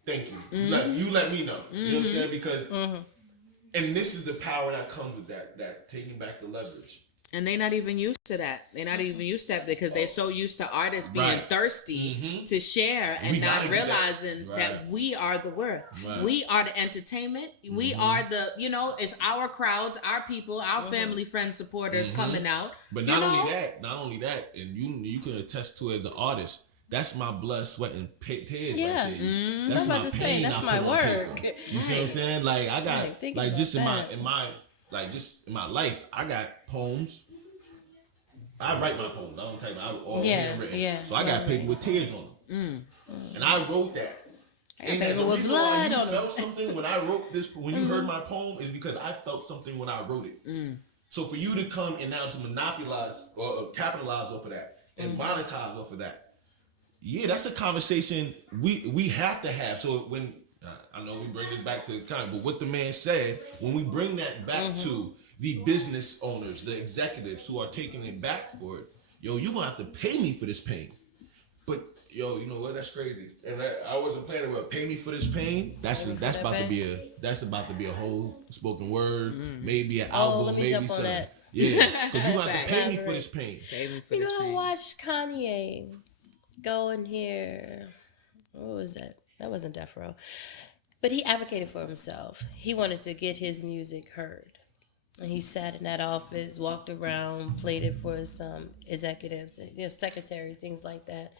Thank you. You let me know. You know what I'm saying? Because, and this is the power that comes with that taking back the leverage. And they're not even used to that. They're not even used to that because they're so used to artists being thirsty to share and not realizing that we are the worth. Right. We are the entertainment. We are the, it's our crowds, our people, our family, friends, supporters coming out. But not only that, and you can attest to it as an artist. That's my blood, sweat, and tears right there. That's my pain. That's my work. You see what I'm saying? I got just in my life, I got poems, I write my poems. I don't type. I all handwritten. Yeah. So I got paper with tears on them, and I wrote that. And paper the with reason why blood you on felt something when I wrote this, when you heard my poem, is because I felt something when I wrote it. So for you to come and now to monopolize or capitalize off of that and monetize off of that, yeah, that's a conversation we have to have. So when I know we bring this back to kind of, but what the man said, when we bring that back to the business owners, the executives who are taking it back for it, yo, you gonna have to pay me for this pain. But yo, you know what? That's crazy. And I wasn't planning about pay me for this pain. That's about to be a whole spoken word, maybe an album, let me maybe jump on something. that. Yeah, because you gonna have to pay me for this pain. Pay me for You this know, I pain. watched Kanye go in here. What was that? That wasn't Death Row. But he advocated for himself. He wanted to get his music heard. And he sat in that office, walked around, played it for some executives, secretaries, things like that.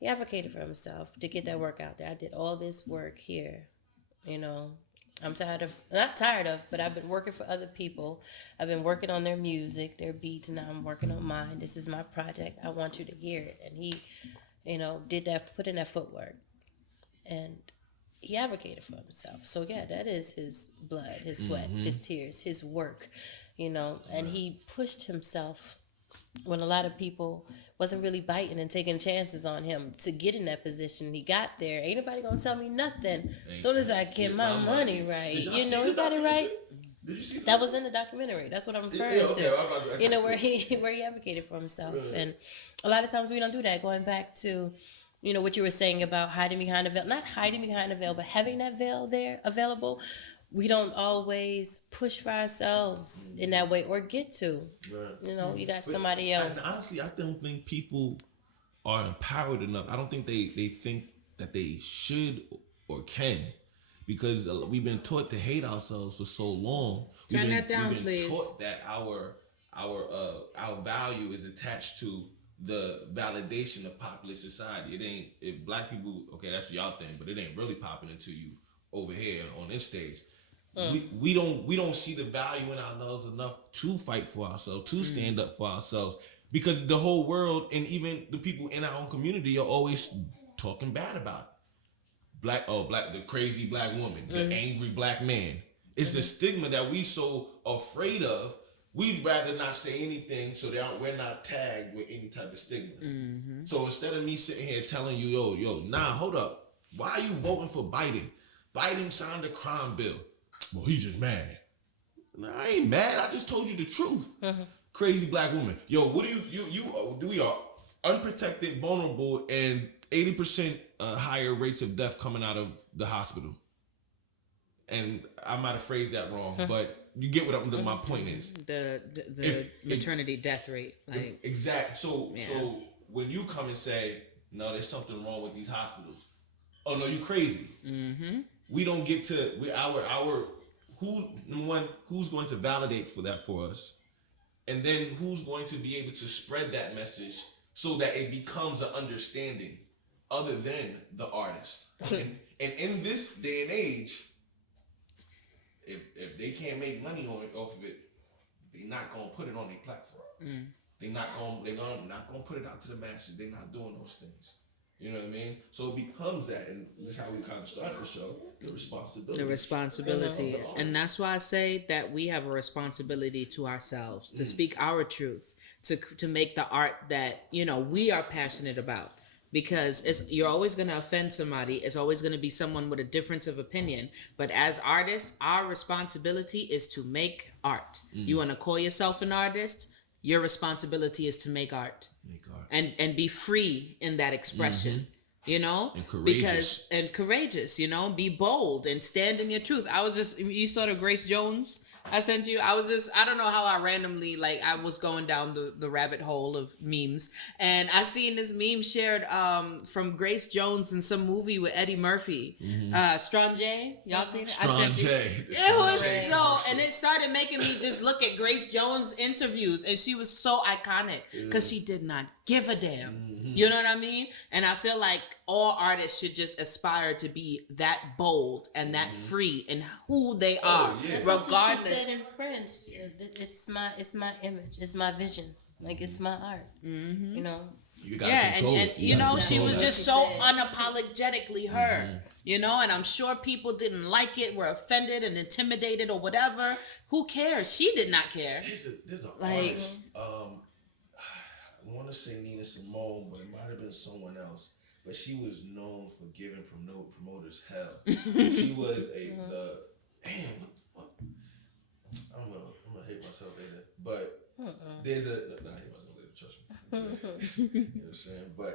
He advocated for himself to get that work out there. I did all this work here. I'm not tired of, but I've been working for other people. I've been working on their music, their beats, and now I'm working on mine. This is my project. I want you to hear it. And he, did that, put in that footwork. And he advocated for himself. So yeah, that is his blood, his sweat, his tears, his work, and he pushed himself when a lot of people wasn't really biting and taking chances on him to get in that position. He got there. Ain't nobody gonna tell me nothing. As soon as I get my money right, he got it right. Did you see that? Was in the documentary. That's what I'm referring to. Where he advocated for himself, and a lot of times we don't do that. Going back to what you were saying about hiding behind a veil, not hiding behind a veil, but having that veil there available. We don't always push for ourselves in that way or get to. Right. You got somebody else. Honestly, I don't think people are empowered enough. I don't think they think that they should or can, because we've been taught to hate ourselves for so long. Turn that down, we've been please. Taught that our value is attached to the validation of popular society. It ain't, if black people, okay, that's y'all thing, but it ain't really popping into you over here on this stage. We don't see the value in ourselves enough to fight for ourselves, to stand up for ourselves, because the whole world and even the people in our own community are always talking bad about it. The crazy black woman, the angry black man. It's a stigma that we so afraid of. We'd rather not say anything so that we're not tagged with any type of stigma. So instead of me sitting here telling you, nah, hold up. Why are you voting for Biden? Biden signed a crime bill. Well, he's just mad. Nah, I ain't mad. I just told you the truth. Crazy black woman. Yo, what do we are unprotected, vulnerable, and 80% higher rates of death coming out of the hospital. And I might have phrased that wrong, but you get what my point is. The maternity death rate. Like, exactly. So when you come and say, no, there's something wrong with these hospitals. Oh no, you crazy. We don't get to who's going to validate for that for us, and then who's going to be able to spread that message so that it becomes an understanding other than the artist. And in this day and age, if they can't make money off of it, they're not gonna put it on their platform. They're not gonna put it out to the masses. They're not doing those things. You know what I mean? So it becomes that, and that's how we kind of started the show, the responsibility. And that's why I say that we have a responsibility to ourselves, to speak our truth, to make the art that, we are passionate about. Because you're always going to offend somebody. It's always going to be someone with a difference of opinion. But as artists, our responsibility is to make art. You want to call yourself an artist? Your responsibility is to make art. And be free in that expression, And courageous. And courageous, be bold and stand in your truth. You saw the Grace Jones I sent you? I don't know how I randomly, I was going down the rabbit hole of memes, and I seen this meme shared from Grace Jones in some movie with Eddie Murphy. Strong J, y'all seen it? Strong J. It was and it started making me just look at Grace Jones interviews, and she was so iconic because she did not give a damn. You know what I mean? And I feel like all artists should just aspire to be that bold and that free in who they are, regardless. She said in French, it's my image, it's my vision. Like it's my art. Mm-hmm. You know. You gotta Yeah, control and it. you know, she was that. just so She said. unapologetically her. You know, and I'm sure people didn't like it, were offended and intimidated or whatever. Who cares? She did not care. There's a Like- artist. I want to say Nina Simone, but it might have been someone else. But she was known for giving promoters hell. She was the damn. What, I'm gonna hate myself later, but there's a not hate myself later. Trust me. You know what I'm saying? But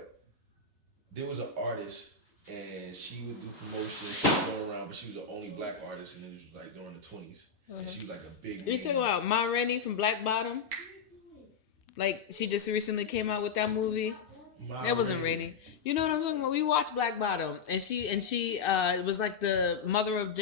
there was an artist. And she would do promotions, she was going around, but she was the only black artist, and it was like during the 20s. And she was like a big. You talking about Ma Rainey from Black Bottom? Like she just recently came out with that movie. That wasn't Rainey. You know what I'm talking about? We watched Black Bottom, and she was like the mother of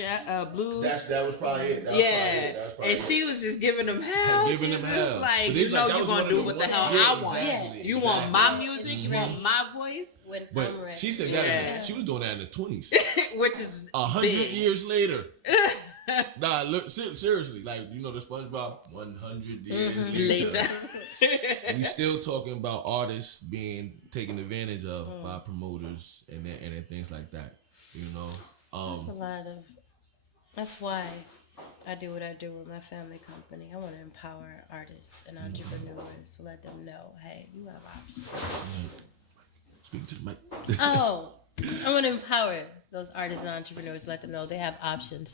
blues. That was probably it. And she was just giving them hell. Giving She's them just hell. like, But you it's know, like, you're gonna do what the hell I want. Exactly. You want my music. You want my voice. When But I'm ready. she said that Yeah. she was doing that in the 20s. Which is 100 big. years later. Nah, look, seriously, like you know the SpongeBob 100 years later. We still talking about artists being taken advantage of by promoters and things like that. You know, That's a lot of. That's why I do what I do with my family company. I want to empower artists and entrepreneurs to let them know, hey, you have options. speaking to the mic. Oh, I want to empower those artists and entrepreneurs, let them know they have options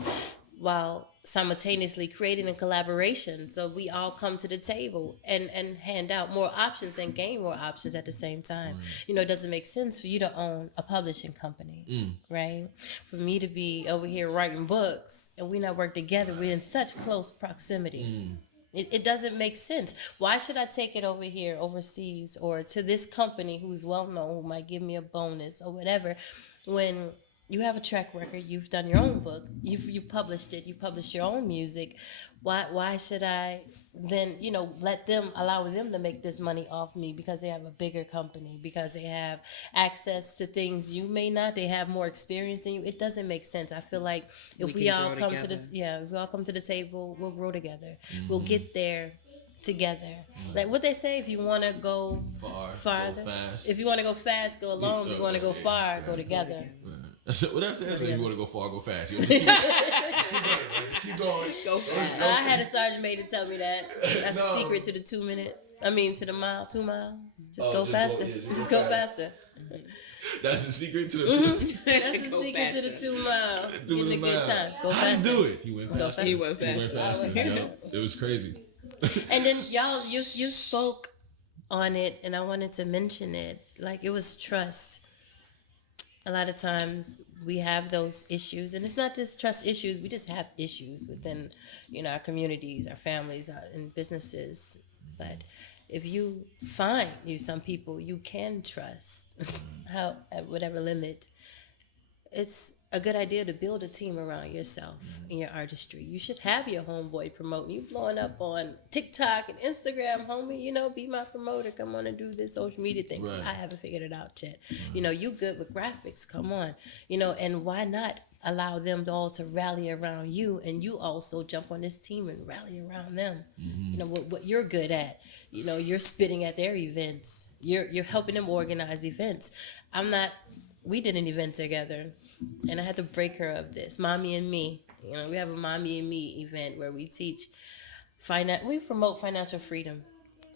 while simultaneously creating a collaboration so we all come to the table and hand out more options and gain more options at the same time. You know, it doesn't make sense for you to own a publishing company, right? For me to be over here writing books and we not work together, we're in such close proximity. It doesn't make sense. Why should I take it over here overseas or to this company who's well known, who might give me a bonus or whatever, when you have a track record, you've done your own book, you've published it, you've published your own music. Why should I then, you know, allow them to make this money off me because they have a bigger company, because they have access to things you may not, they have more experience than you. It doesn't make sense. I feel like if we all come to the table, we'll grow together. We'll get there together. Like what they say, if you want to go farther, go fast. if you want to go fast, go alone. If you want to go far, go together. That's what I said. If you want to go far, go fast. You just keep going. Go fast. I had a sergeant major tell me that. That's the secret to the 2 minute. I mean, to the 2 miles. Just go faster. Just go faster. That's the secret to the That's the secret to the 2 mile. Getting a good time. Go How faster. did he do it? He went faster. He went faster. Yep. It was crazy. And then y'all, you spoke on it, and I wanted to mention it. Like it was trust. A lot of times we have those issues, and it's not just trust issues. We just have issues within, you know, our communities, our families, and businesses. But if you find some people you can trust, how at whatever limit, it's a good idea to build a team around yourself in your artistry. You should have your homeboy promoting. You blowing up on TikTok and Instagram, homie, you know, be my promoter. Come on and do this social media thing. 'Cause I haven't figured it out yet. You know, you good with graphics. Come on. You know, and why not allow them all to rally around you, and you also jump on this team and rally around them. You know, what you're good at. You know, you're spitting at their events. You're helping them organize events. We did an event together, and I had to break her of this. Mommy and Me. You know, we have a Mommy and Me event where we teach we promote financial freedom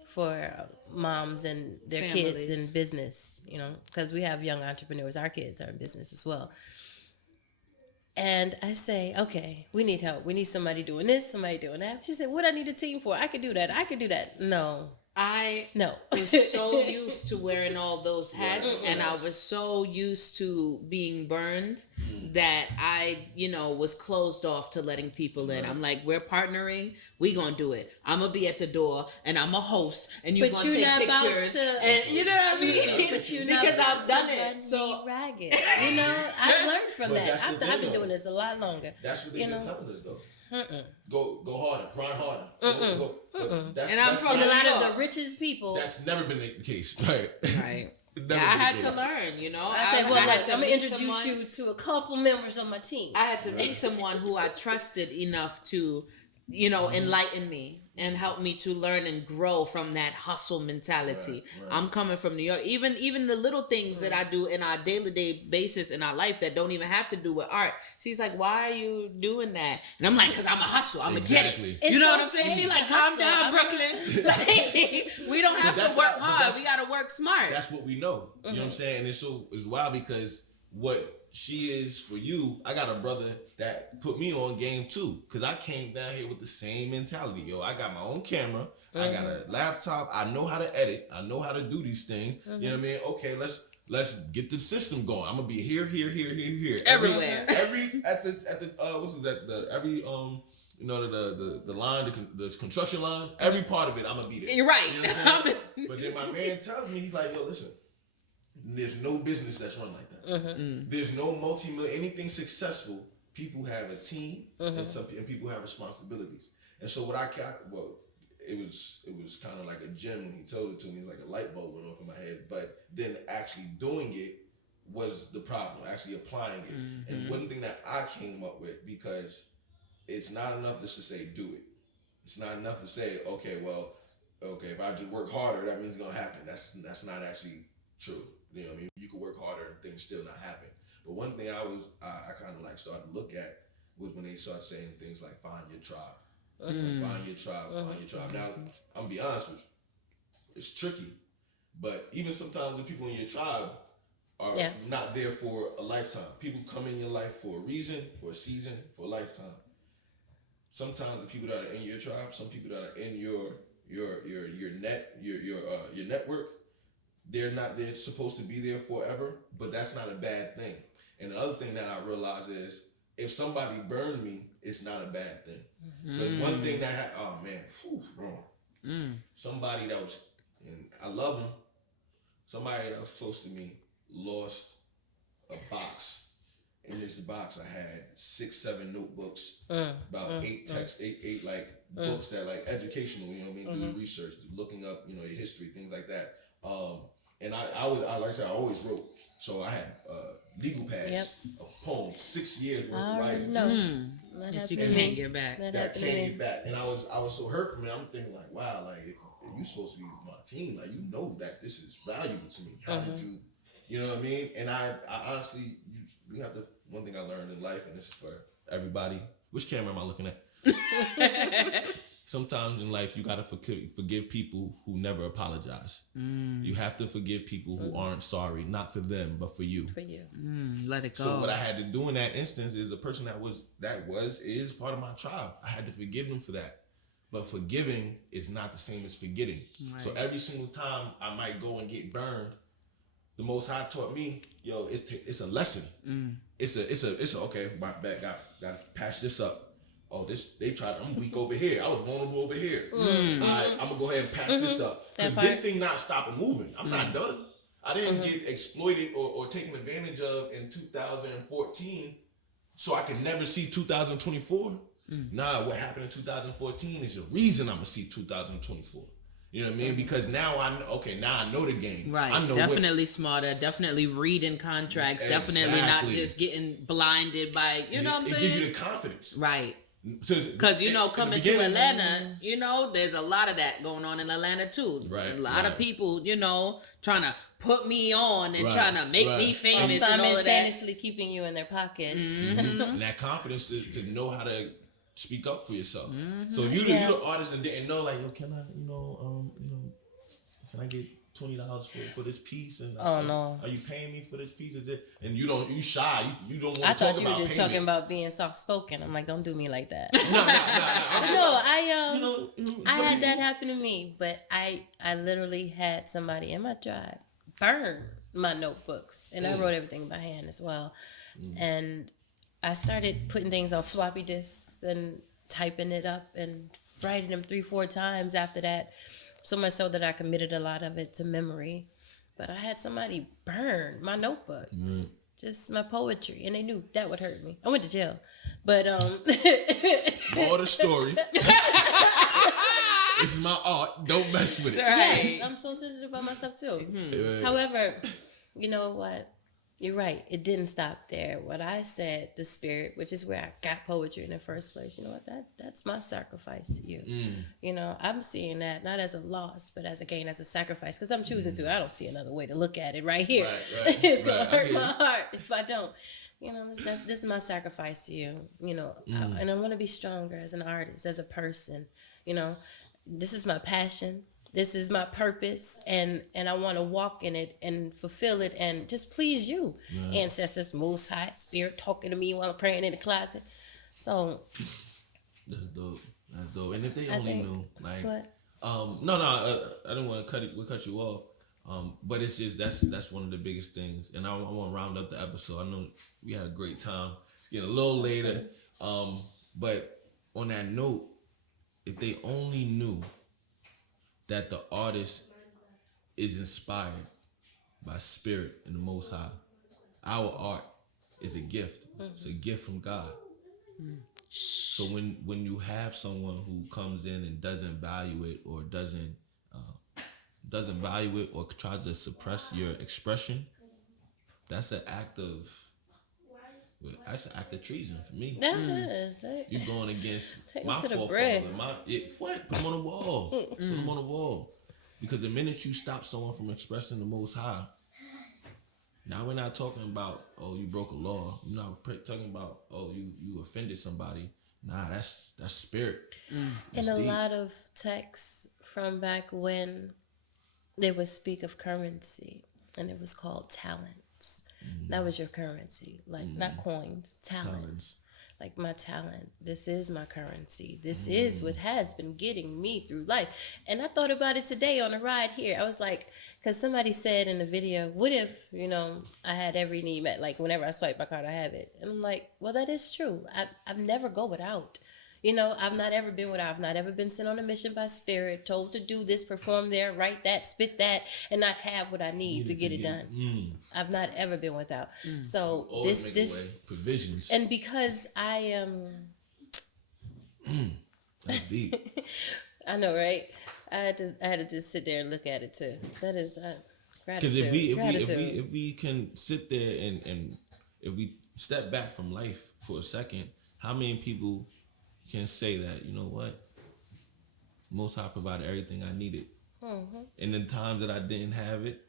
for moms and their kids in business, you know, because we have young entrepreneurs. Our kids are in business as well. And I say, okay, we need help. We need somebody doing this, somebody doing that. She said, what I need a team for? I could do that. No. I No. was so used to wearing all those hats, and I was so used to being burned that I, you know, was closed off to letting people in. I'm like, we're partnering, we gonna do it. I'm gonna be at the door, and I'm a host, and you're gonna take pictures, and you know what I mean? But you're because not I've done it. So ragged. You know, I've learned from But that. that's the I've thing, been though. doing this a lot longer. That's what they've You been know? telling us, though. Go harder, grind harder. Go. And I'm from And a lot New of York. the richest people. That's never been the case, right? Right. Never Yeah, I been the had to case. learn, you know. I said, well, had look, to I'm going to meet introduce someone- you to a couple members of my team. I had to meet someone who I trusted enough to enlighten me and help me to learn and grow from that hustle mentality. Right. I'm coming from New York. Even the little things that I do in our day-to-day basis in our life that don't even have to do with art. She's like, why are you doing that? And I'm like, because I'm a hustle. I'm going to get it. You know what I'm saying? She's like, calm down, Brooklyn. Like, we don't have to work hard. We got to work smart. That's what we know. You know what I'm saying? And it's wild because what she is for you, I got a brother that put me on game too, because I came down here with the same mentality. Yo, I got my own camera, I got a laptop, I know how to edit, I know how to do these things. You know what I mean? Okay, let's get the system going. I'm gonna be here, everywhere. Every at the what's that? The line, the construction line, every part of it, I'm gonna be there. You're right. You know what I'm saying? But then my man tells me, he's like, yo, listen, there's no business that's run like that. There's no anything successful. People have a team, and people have responsibilities. And so what I got, it was kind of like a gem when he told it to me. It was like a light bulb went off in my head. But then actually doing it was the problem. Actually applying it. And one thing that I came up with, because it's not enough just to say do it. It's not enough to say, okay, if I just work harder, that means it's gonna happen. That's not actually true. You know what I mean? You could work harder and things still not happen. But one thing I kind of like started to look at was when they start saying things like find your tribe. Find your tribe, find your tribe. Now, I'm gonna be honest with you, it's tricky. But even sometimes the people in your tribe are not there for a lifetime. People come in your life for a reason, for a season, for a lifetime. Sometimes the people that are in your tribe, some people that are in your network, they're supposed to be there forever, but that's not a bad thing. And the other thing that I realize is, if somebody burned me, it's not a bad thing. Because one thing somebody that was, and I love him, somebody that was close to me lost a box. In this box, I had 6-7 notebooks, about 8 texts, eight books that like educational, you know what I mean, do research, looking up, your history, things like that. And I like I said, I always wrote. So I had legal pads of poems, 6 years worth of writing. That you can't get back. That can't get back. And I was so hurt from it. I'm thinking like, wow, like if you supposed to be my team, like that this is valuable to me. How did you, you know what I mean? And I honestly, you have to. One thing I learned in life, and this is for everybody. Which camera am I looking at? Sometimes in life, you gotta forgive people who never apologize. You have to forgive people who aren't sorry, not for them, but for you. For you. Let it go. So what I had to do in that instance is a person is part of my tribe. I had to forgive them for that. But forgiving is not the same as forgetting. Right. So every single time I might go and get burned, the Most High taught me, yo, it's a lesson. It's a okay, my bad, gotta patch this up. Oh, they tried. I'm weak over here. I was vulnerable over here. All right, I'm gonna go ahead and patch this up. Because this thing not stopping moving. I'm not done. I didn't get exploited or taken advantage of in 2014, so I could never see 2024. Nah, what happened in 2014 is the reason I'm gonna see 2024. You know what I mean? Because now I know the game. Right. I know definitely smarter. Definitely reading contracts. Exactly. Definitely not just getting blinded by, what I'm saying? It gives you the confidence. Right. Because, coming to Atlanta, there's a lot of that going on in Atlanta too. Right. A lot of people, trying to put me on and trying to make me famous and all of that. Simultaneously keeping you in their pockets. And that confidence to know how to speak up for yourself. So if you're the artist and didn't know, like, yo, can I, can I get $20 for this piece? And no, are you paying me for this piece? And you shy. You don't want to talk about payment. I thought you were just talking about being soft spoken. I'm like, don't do me like that. I had that happen to me, but I literally had somebody in my tribe burn my notebooks, and I wrote everything by hand as well, and I started putting things on floppy disks and typing it up and writing them 3-4 times after that. So much so that I committed a lot of it to memory. But I had somebody burn my notebooks, just my poetry, and they knew that would hurt me. I went to jail. But more of the story. This is my art. Don't mess with it. Yes, I'm so sensitive about my stuff too. However, you know what? You're right. It didn't stop there. What I said, the spirit, which is where I got poetry in the first place. You know what? That's my sacrifice to you. You know, I'm seeing that not as a loss, but as a gain, as a sacrifice. Because I'm choosing to. I don't see another way to look at it right here. Right, It's gonna hurt I my heart if I don't. You know, this is my sacrifice to you. You know, and I want to be stronger as an artist, as a person. You know, this is my passion. This is my purpose, and I want to walk in it and fulfill it and just please you, ancestors, Most High, Spirit talking to me while I'm praying in the closet. So That's dope. That's dope. And if they only knew, like, what? I didn't want to cut you off. But it's just that's one of the biggest things. And I want to round up the episode. I know we had a great time. It's getting a little later. But on that note, if they only knew that the artist is inspired by spirit and the Most High. Our art is a gift. It's a gift from God. So when you have someone who comes in and doesn't value it or doesn't value it or tries to suppress your expression, that's an act of treason for me. That is. You going against Take my them to the forefather. bread. What? Put them on the wall. Put them on the wall. Because the minute you stop someone from expressing the Most High, now we're not talking about, oh, you broke a law. We're not talking about, oh, you offended somebody. Nah, that's spirit. That's In a deep. lot of texts from back when they would speak of currency, and it was called talents. That was your currency, like not coins, talents. Like my talent, this is my currency. This is what has been getting me through life. And I thought about it today on the ride here. I was like, because somebody said in the video, what if, you know, I had every need met, like whenever I swipe my card, I have it. And I'm like, well, that is true. I've never go without. You know, I've not ever been without. I've not ever been sent on a mission by spirit, told to do this, perform there, write that, spit that, and not have what I need to get it done. I've not ever been without. So Always make a way. Provisions. and because I am, That's deep. I know, right? I had to just sit there and look at it too. That is gratitude. Because if we can sit there and if we step back from life for a second, how many people can say that, you know what, Most High provided everything I needed, and in times that I didn't have it,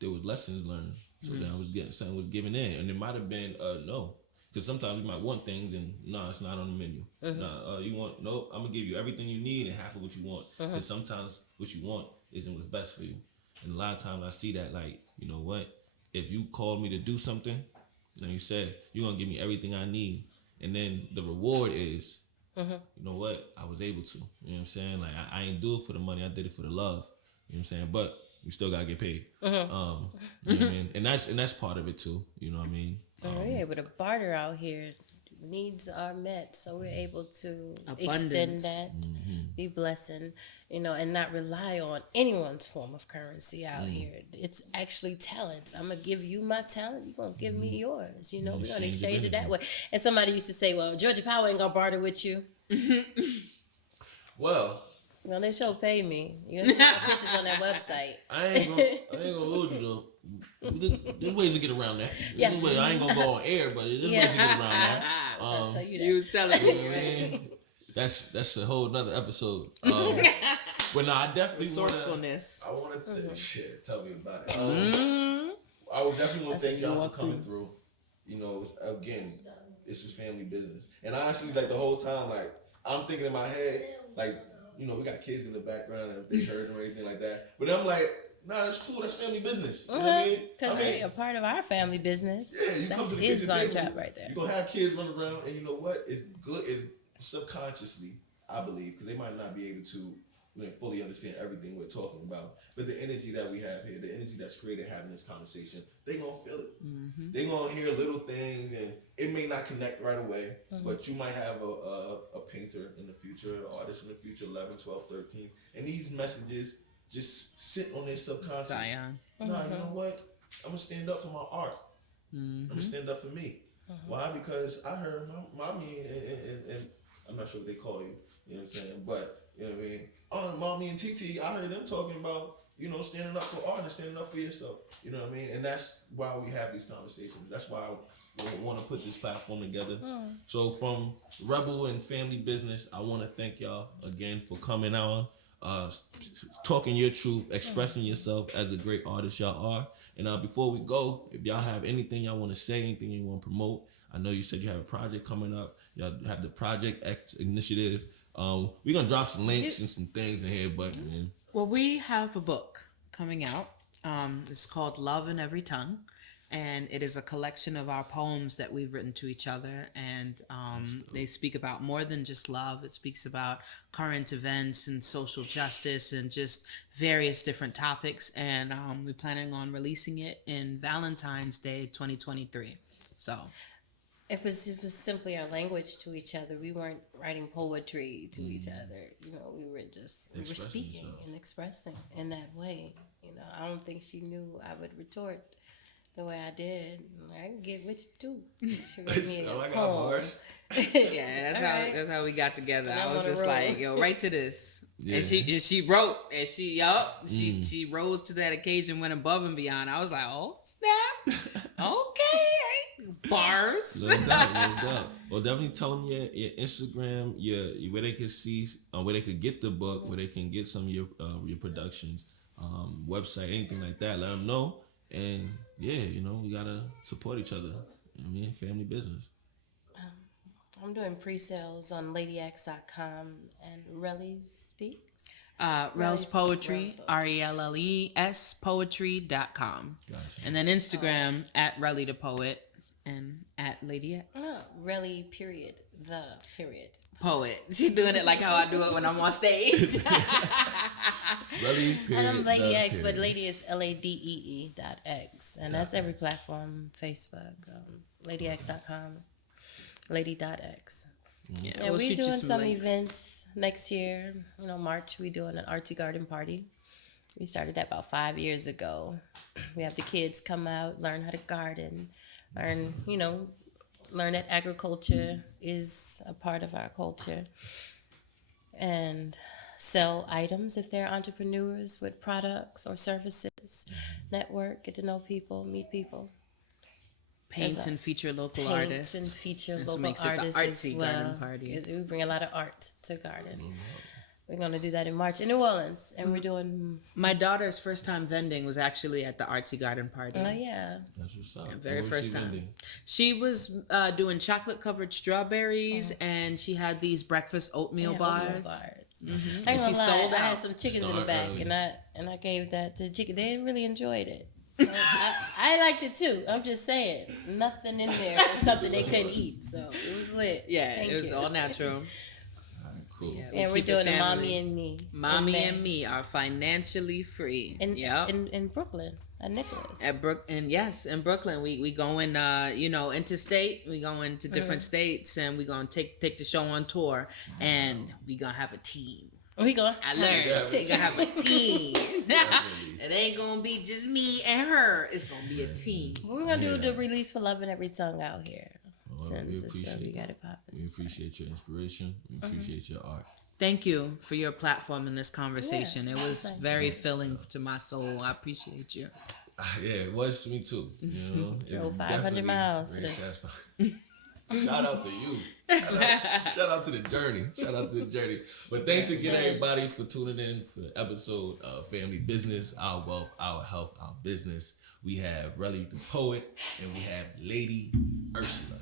there was lessons learned. So that I was getting something was given in, and it might have been no, because sometimes you might want things and no, it's not on the menu. You want I'm gonna give you everything you need and half of what you want. Because sometimes what you want isn't what's best for you, and a lot of times I see that, like, you know what, if you called me to do something, and you said you're gonna give me everything I need, and then the reward is, you know what, I was able to. You know what I'm saying? Like, I ain't do it for the money, I did it for the love. You know what I'm saying? But you still gotta get paid. You know what I mean? And that's part of it too. You know what I mean? We're able to barter out here. Needs are met, so we're able to Abundance. extend that, be blessing, you know, and not rely on anyone's form of currency out here. It's actually talents. I'm gonna give you my talent, you're gonna give me yours. You know, we're gonna exchange it that way. And somebody used to say, "Well, Georgia Power ain't gonna barter with you." Well, they sure pay me. You gonna see my pictures on that website. I ain't gonna hold you though. There's ways to get around that. Yeah. I ain't gonna go on air, but there's ways to get around that. I'm trying to tell you that. You was telling You know me, what I right? mean? That's a whole nother episode. But no, I definitely Resourcefulness. I want to shit. Tell me about it. I would definitely want to thank y'all for coming through. You know, again, this is family business, and honestly, like the whole time, like I'm thinking in my head, like, you know, we got kids in the background and if they heard or anything like that. But I'm like, nah, that's cool. That's family business. You know what I mean? Because they're a part of our family business. Yeah, you come to the kitchen Von table, Trapp right there. you're going to have kids run around, and you know what? It's good. It's subconsciously, I believe, because they might not be able to fully understand everything we're talking about. But the energy that we have here, the energy that's created having this conversation, they going to feel it. They going to hear little things, and it may not connect right away, but you might have a painter in the future, an artist in the future, 11, 12, 13, and these messages just sit on their subconscious. Zion. Nah, you know what? I'm going to stand up for my art. I'm going to stand up for me. Why? Because I heard mommy and I'm not sure what they call you. You know what I'm saying? But, you know what I mean? Oh, mommy and TT, I heard them talking about, you know, standing up for art and standing up for yourself. You know what I mean? And that's why we have these conversations. That's why I want to put this platform together. So from Rebel and Family Business, I want to thank y'all again for coming on, talking your truth, expressing yourself as a great artist y'all are. And before we go, if y'all have anything y'all want to say, anything you want to promote, I know you said you have a project coming up. Y'all have the Project X initiative. We're going to drop some links and some things in here, but... Well, we have a book coming out. It's called Love in Every Tongue, and it is a collection of our poems that we've written to each other, and they speak about more than just love. It speaks about current events and social justice and just various different topics, and we're planning on releasing it in Valentine's Day 2023. So it was simply our language to each other. We weren't writing poetry to each other. You know, we were speaking yourself. and expressing in that way. You know, I don't think she knew I would retort the way I did. I can get with you too. She wrote me a poem. Yeah, that's how we got together. I was just like, yo, write to this. Yeah. And she wrote, and she rose to that occasion, went above and beyond. I was like, oh snap, okay, bars. No doubt. Well, definitely tell them your Instagram, your where they could see, where they could get the book, where they can get some of your productions, website, anything like that. Let them know, and yeah, you know, we gotta support each other. I mean, family business. I'm doing pre-sales on ladyx.com and Relle Speaks. Rell's Poetry, RELLES Poetry.com. Gotcha. And then Instagram at Relle the Poet and at Lady X. No, Relle period. The period. Poet. She's doing it like how I do it when I'm on stage. Relle period. And I'm Lady X, but Lady is LADEE.X. And that's every platform, Facebook, ladyx.com. Lady.x. Yeah, and we're doing some events next year. You know, March, we're doing an artsy garden party. We started that about 5 years ago. We have the kids come out, learn how to garden, learn that agriculture is a part of our culture, and sell items if they're entrepreneurs with products or services. Network, get to know people, meet people. Paint and feature local artists. And feature and local makes artists it the as artsy well. garden party. We bring a lot of art to garden. We're going to do that in March in New Orleans. And we're doing... My daughter's first time vending was actually at the artsy garden party. Oh, yeah. That's what's up. Very first time. Vending? She was doing chocolate-covered strawberries, and she had these breakfast oatmeal bars. Mm-hmm. And she sold out. I had some chickens in the back, and I gave that to the chicken. They really enjoyed it. I liked it too. I'm just saying, nothing in there was something they couldn't eat, so it was lit. Yeah, it was all natural. Cool. Yeah, and we're doing a Mommy and Me. Mommy and Me are financially free. In Brooklyn, at Nicholas. In Brooklyn, we going interstate. We going to different states, and we gonna take the show on tour, and we gonna have a team. We gonna. I learned. We're gonna have a team. It ain't gonna be just me and her. It's gonna be a team. We're gonna do the release for Love in Every Tongue out here. Well, we appreciate we got it popping. We appreciate your inspiration. We appreciate your art. Thank you for your platform in this conversation. It was very filling to my soul. I appreciate you. Yeah, it was to me too. You know, drove 500 miles for this. Shout out to you. Shout out to the journey. But thanks again, everybody, for tuning in for the episode of Family Business, Our Wealth, Our Health, Our Business. We have Relle the Poet, and we have Lady Ursurla.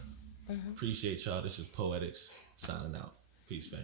Appreciate y'all. This is Poetics signing out. Peace, fam.